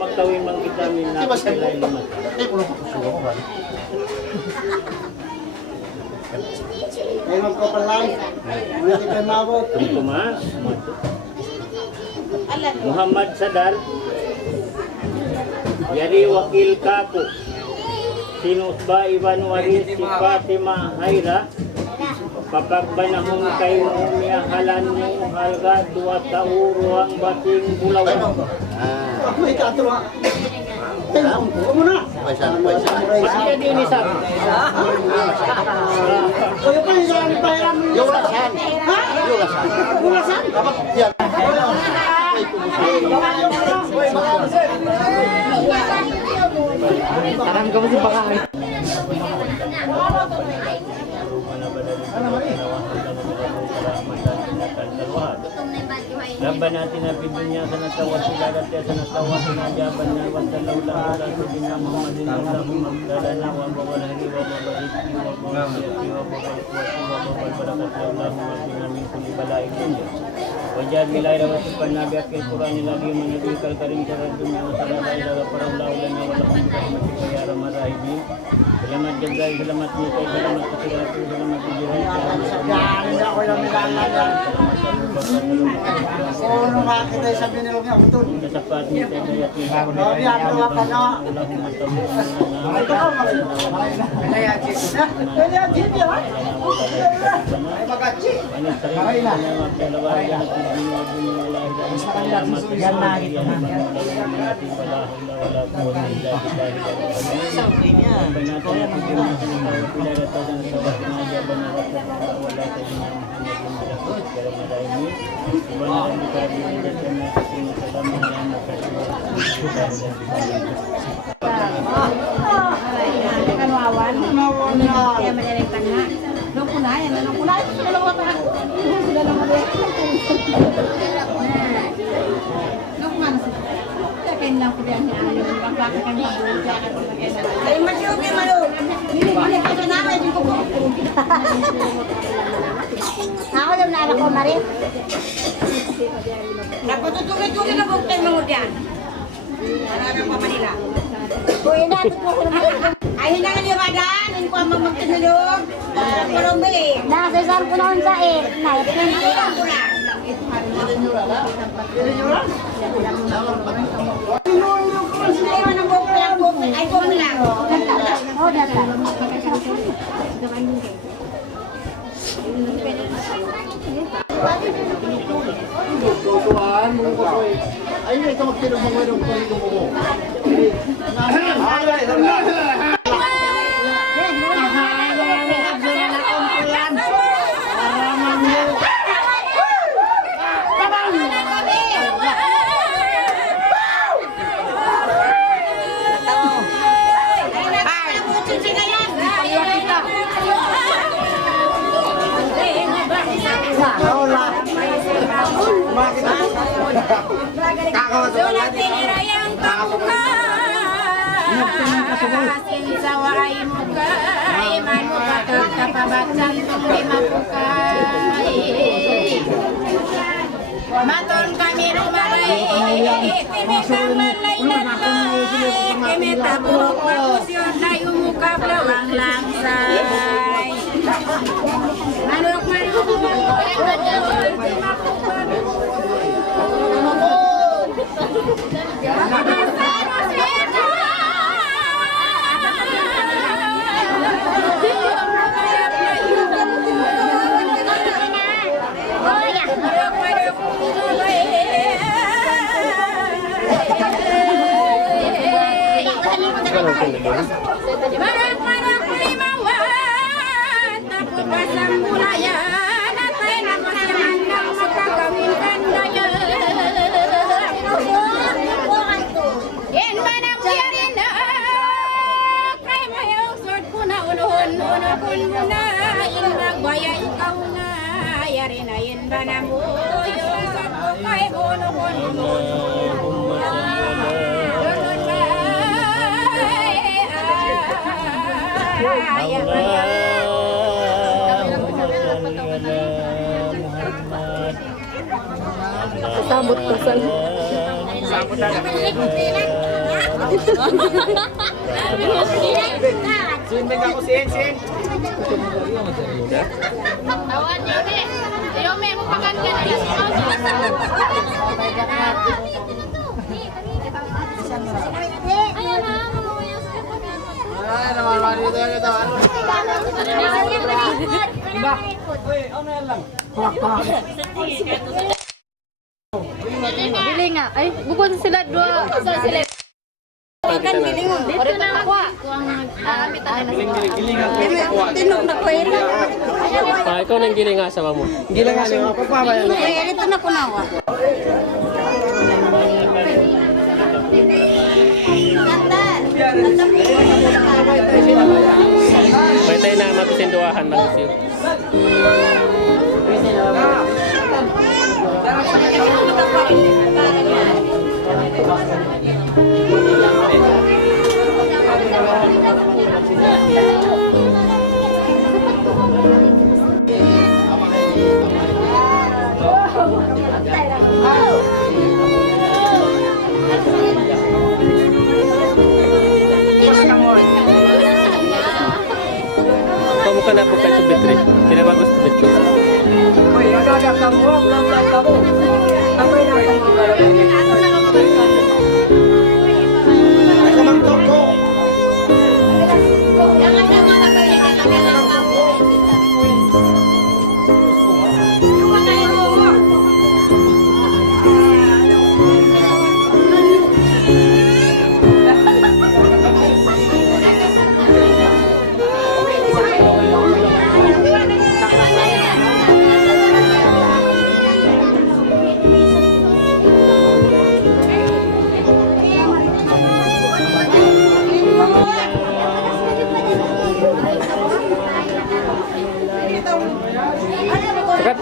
magtawin mang kita minna sila lima Ngayon ko palay. Hindi kayo mabot. Itu mas Muhammad Sadar Yari wakil kaku Sinusba Iban Waris si Fatimah Haira Papagbanahon kay umiyahalan mo halga 2 tahun ruang bating bulawan. Ako ikatuwa. Tengok ko muna. Masih din isa. Kaya pa yung saan pahiram mo. Yulasan. Ha? Yulasan? Yan. Parang kamu si pangahay. Rabbana atina fid dunya hasanatan wa fil akhirati hasanatan wa qina adzabannar wa sallallahu ala sayyidina Muhammadin Allahumma salli wa barik wa barik wa barik wa barakatuh Allahumma qina min kulli bala'in dunya wa ja'al bilaira wa subhana bi akil qur'ani ladhi man nabiyil karim sharad dunya wa sallallahu ala farallahu lana wa lakum bi rahmatika ya arhamar rahimin. Selamat jaga, selamat menyukai, selamat kesehatan, selamat hijrah. Hindi ako yung nilalangan. Oo, nung makakita yung sabi nila nga, betul. Sapat ni saya daya tiga. Grabe, ano nga pa na. Allahumma Ito ka, kaya Jim. Kaya Jim, ya. Ay, magachi. Kanuawan. Kaya madaling tanga. Nung kunayan, nung kunayan, sudah lang watahan. Sudah lang watahan. Nung man, kain lang ko diyan niya. Yung pagkakakan sa buhay. Ay, masyuki malo. Hindi kasi namin, hindi ko po. Ako yung naalala ko, Marie. Napatutuloy-tuloy na buktan mo diyan. Mararang pa Manila. Kuya natin po ko naman. Ay, hinangan yung madaan. Hindi ko ang magtinulog. Parang bili. Nakasasar ko noon sa Nakasasar ko na. Ayaw ng buklan. Ay, buklan. Oo, data. Tutuan mo ko soy. Ayun ito magtino mo ng parido mo. Ay, Sulat tinirayang kamuka Sinsawa ay muka Iman muka Kapabatsan Tumay mapukay Maton kami rumalay Timikang malay natay Kimita buruk Makusyon Layo muka Blawang langsay Manuk Marang-marang limawan Tapos pasang bulayan Natay na masyaman ng makakawinkan daya Yan man ang siyarin na Kay mayaw sort ko na unuhon Unukon mo na In magbaya ikaw na Yari na yan ba na mo Yung sort ko kay unukon Sabot ko sa Awan niyo deh. Ayo me makan ka na. Ayo na. Bili nga. Ay, bukod sila dua. Sila. Kan giling mo. Dito na ako. Tinog na ko ira. Ikaw nang giling asawa mo. Gilang nga siya papabayan. Dito na ko nawa. May tayo na matusinduahan lang siya. Kamu kan apa kayak Betri? Tidak bagus tuh Betri. Ada kamu, belum kamu. Apa yang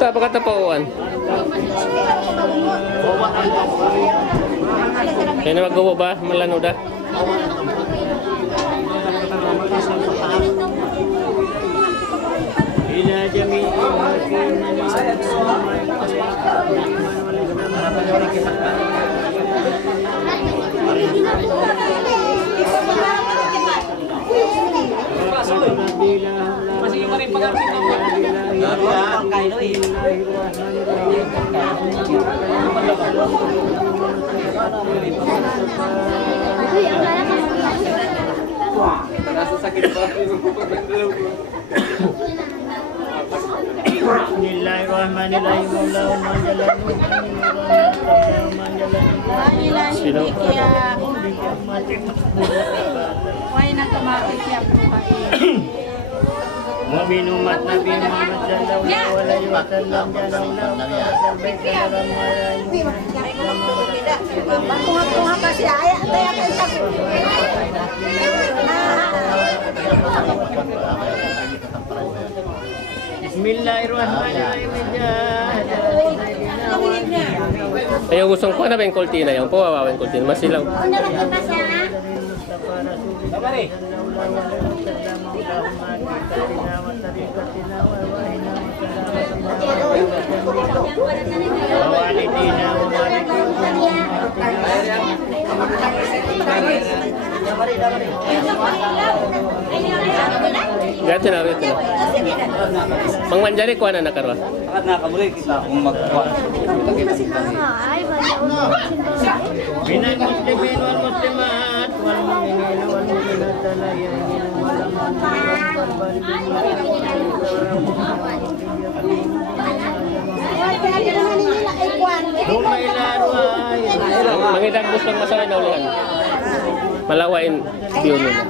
Apa kata Pak Uwan? Kaya na magawa ba? Malano da? Ila jami masih kemarin pengerti Bismillahirrahmanirrahim. Wa binumat Nabi Muhammad sallallahu alaihi wasallam Bismillahirrahmanirrahim. Ayaw gustong ko na ba yung kultina yung pawawa yung kultina mas silang. Ano ba ito basa? Gato na ito. Mang manjari ko na nakarwa. Bakit nakamuli kita kung magkuha. Minal muslimin wal muslimat wal mu'minin wal mu'minat la yahilun wa la Mangidang gustong masalan na ulihan. Malawain view nila.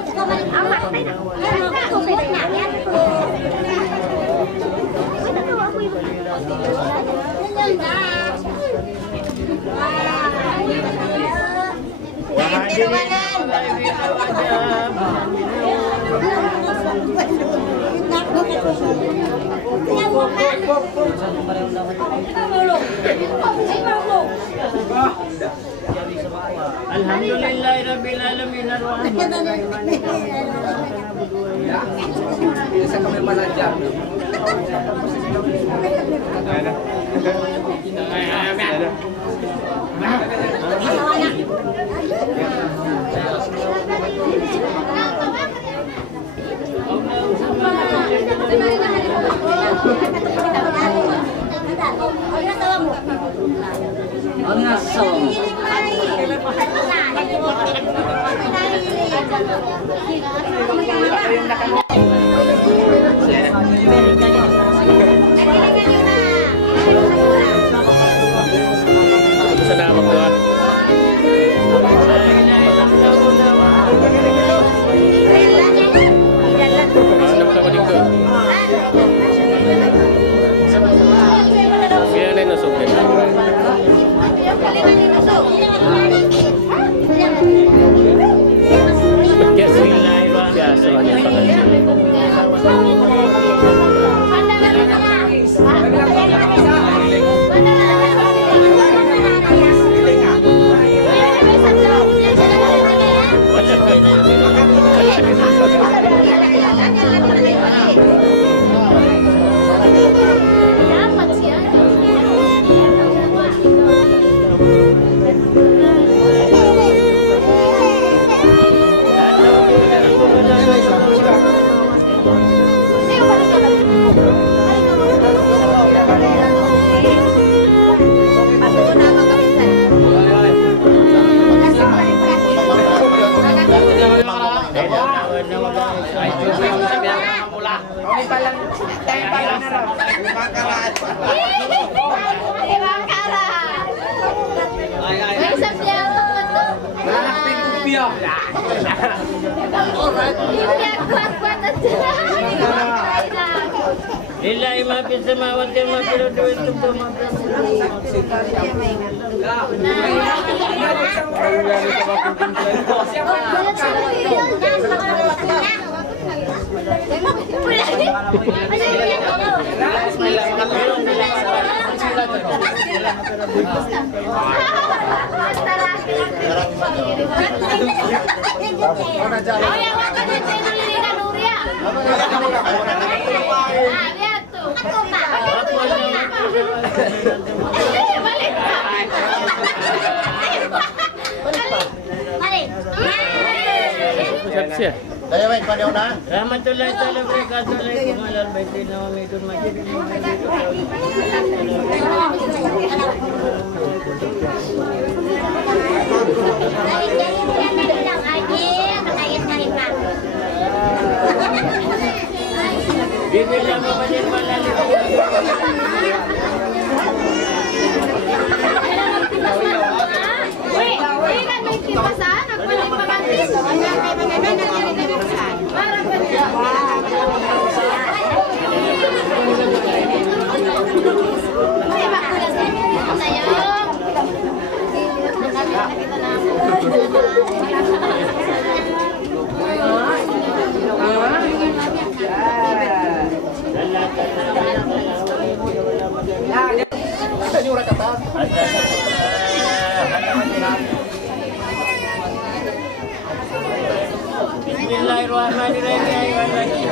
Alhamdulillah rabbil alamin Bisa kami belajar. Ano nga sa Gusto na magkuha. Ano ka maling ko? Kaya na yung nasugin. Kaya sa kanya pangalan. Lillahi ma fis samawati wa ma fil ardi wa antum ma Siya. Tayo wait, paano na? Rahmatullahi ta'ala barakatuh alaikum alal baitin wa mikun majid. Bibigyan mo ba din malalim? Bismillahirrahmanirrahim.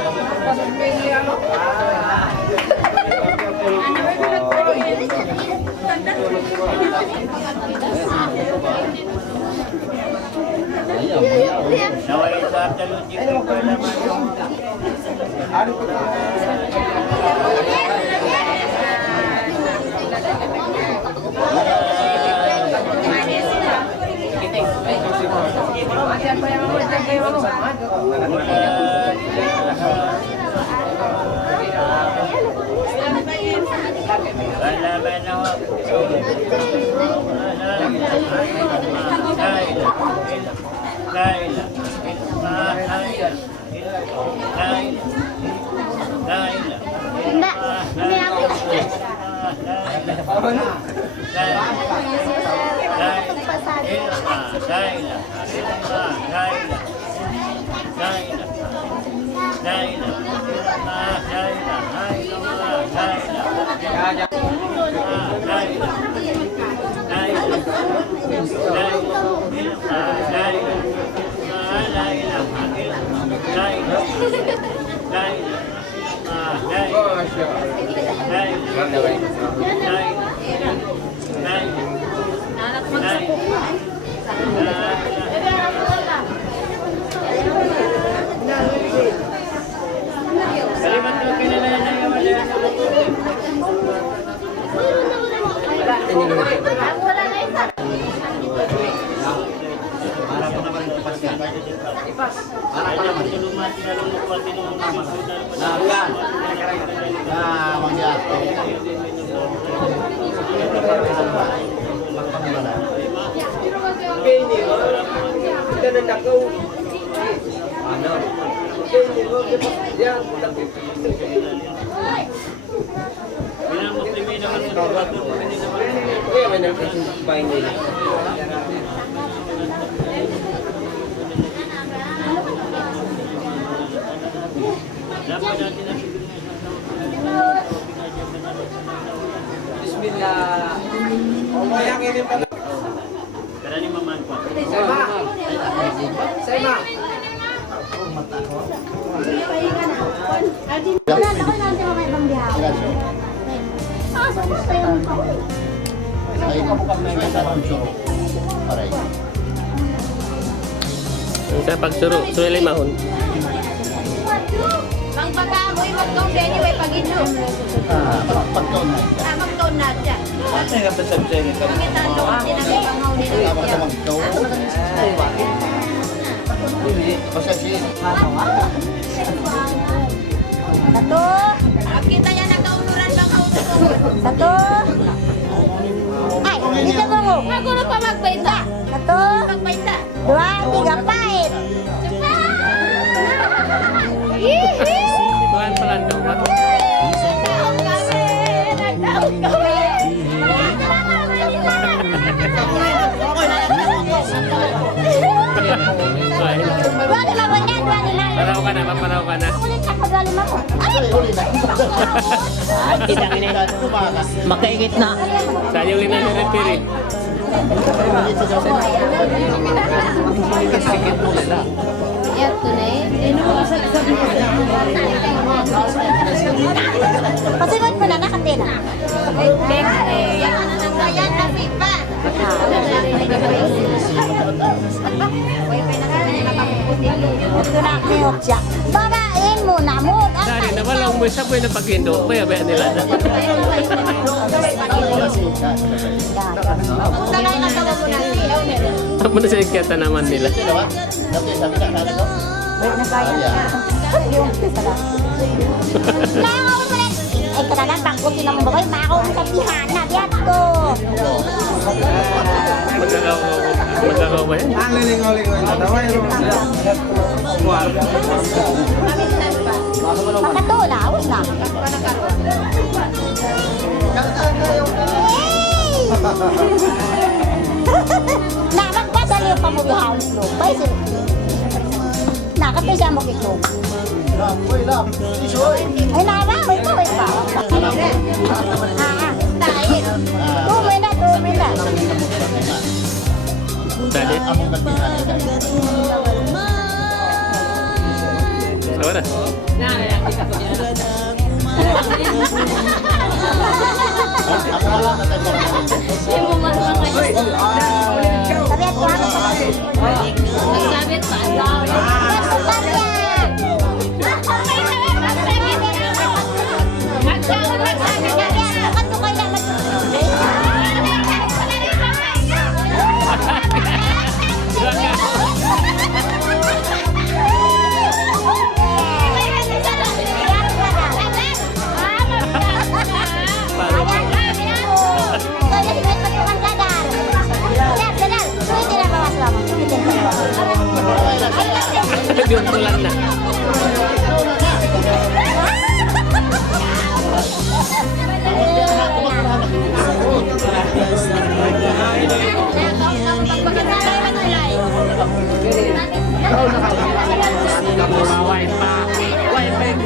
Sa pagsuro, suwili mahon. Pang pag-aamoy mo itong anyway, pag-inom. Magtaon na siya. Kita doon, tinagpangaw nila siya. Satu. Kita niya nagkaunuran lang ako. Satu. Ay, dito mo mo. Ako na pa magbaita. Satu. Magbaita. 2, 3, 4. Bukan pelandong ba? Nagtaon kami. Nagtaon kami. Dua naman yan, dua nila. Paraw ka na, paparaw ka na. Ulit sa pagalim ako. Makaingit na. Sayang ina ni Repiri. Pasunod mo na, nakatena. Yan na nang bayan na pipa. Ito na kayok siya. Babain mo na mo. Dari na walang mo sa buhay na pag-indo. Kaya ba nila na? Apa na sa ikiyata naman nila? Ay, katalan, bangkutin naman ba kayo? Makaw mo sa pihana, diyan ko. Magkakaw ba yan? Ang lilingaw-lingaw na daw. Makatola, awas na. Na, magpadali pa mo bihaw nito. Bay, sir. Nakapisa mo kito. Ay, nawa, ito, ito. Tayo. 2 minutes, 2 minutes. Tadi. na. Nagsabit pa. Biuntulan na. Wine pa. Wine pa yung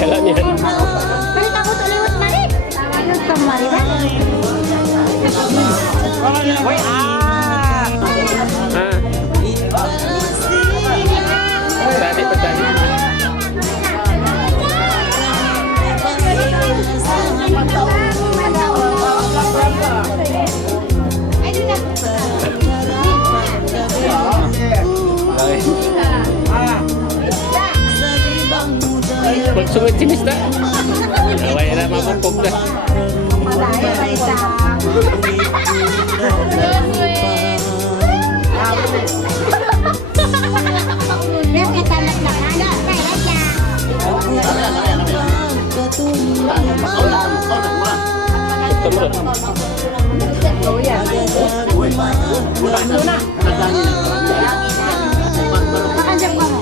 Jalan yan. Balik ako sa liwat mali. Tawanan ka mali ba? Tadi petani. Magsungit sinis na. Away na mapupog na. Malaya pa isa. Meron ka tamat na ano? Kaya siya. Makanjam ka mo.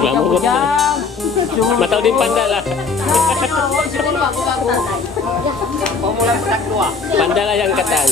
Lamog na. Mataw din pandala. Pandala yang katan.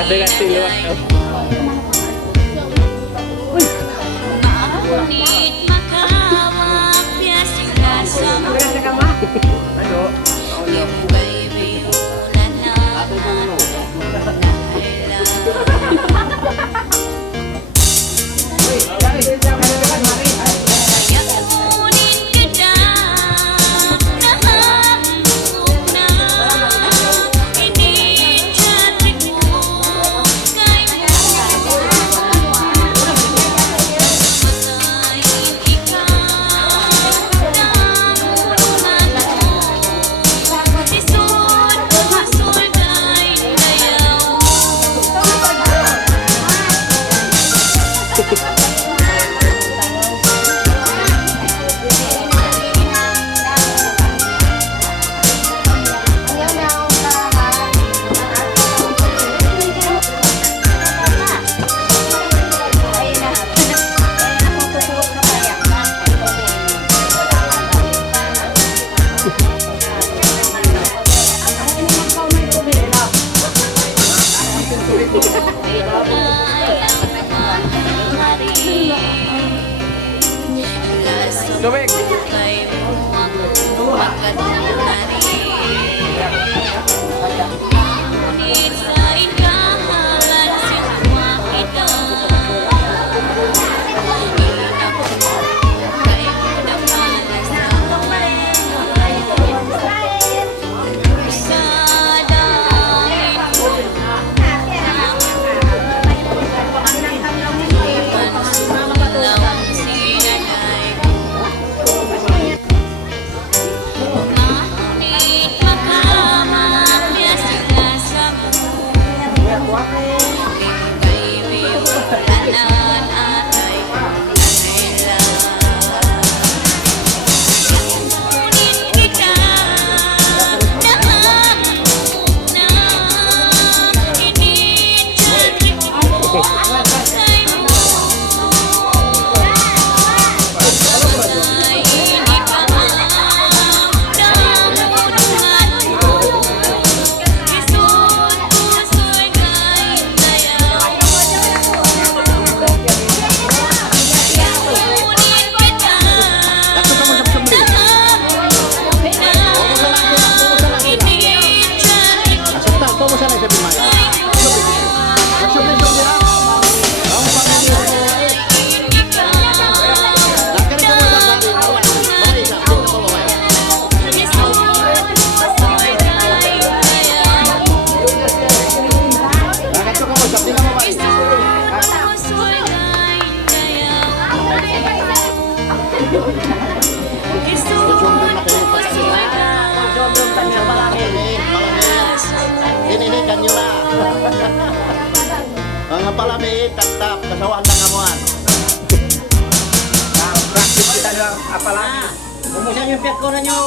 Ada kasi luwak daw. Tubig! Ini kanyo na. Mga palami, tap-tap, kasawaan lang kamuan. Practice kita doang, apalagi. Bumusan yung piyat ko na nyo.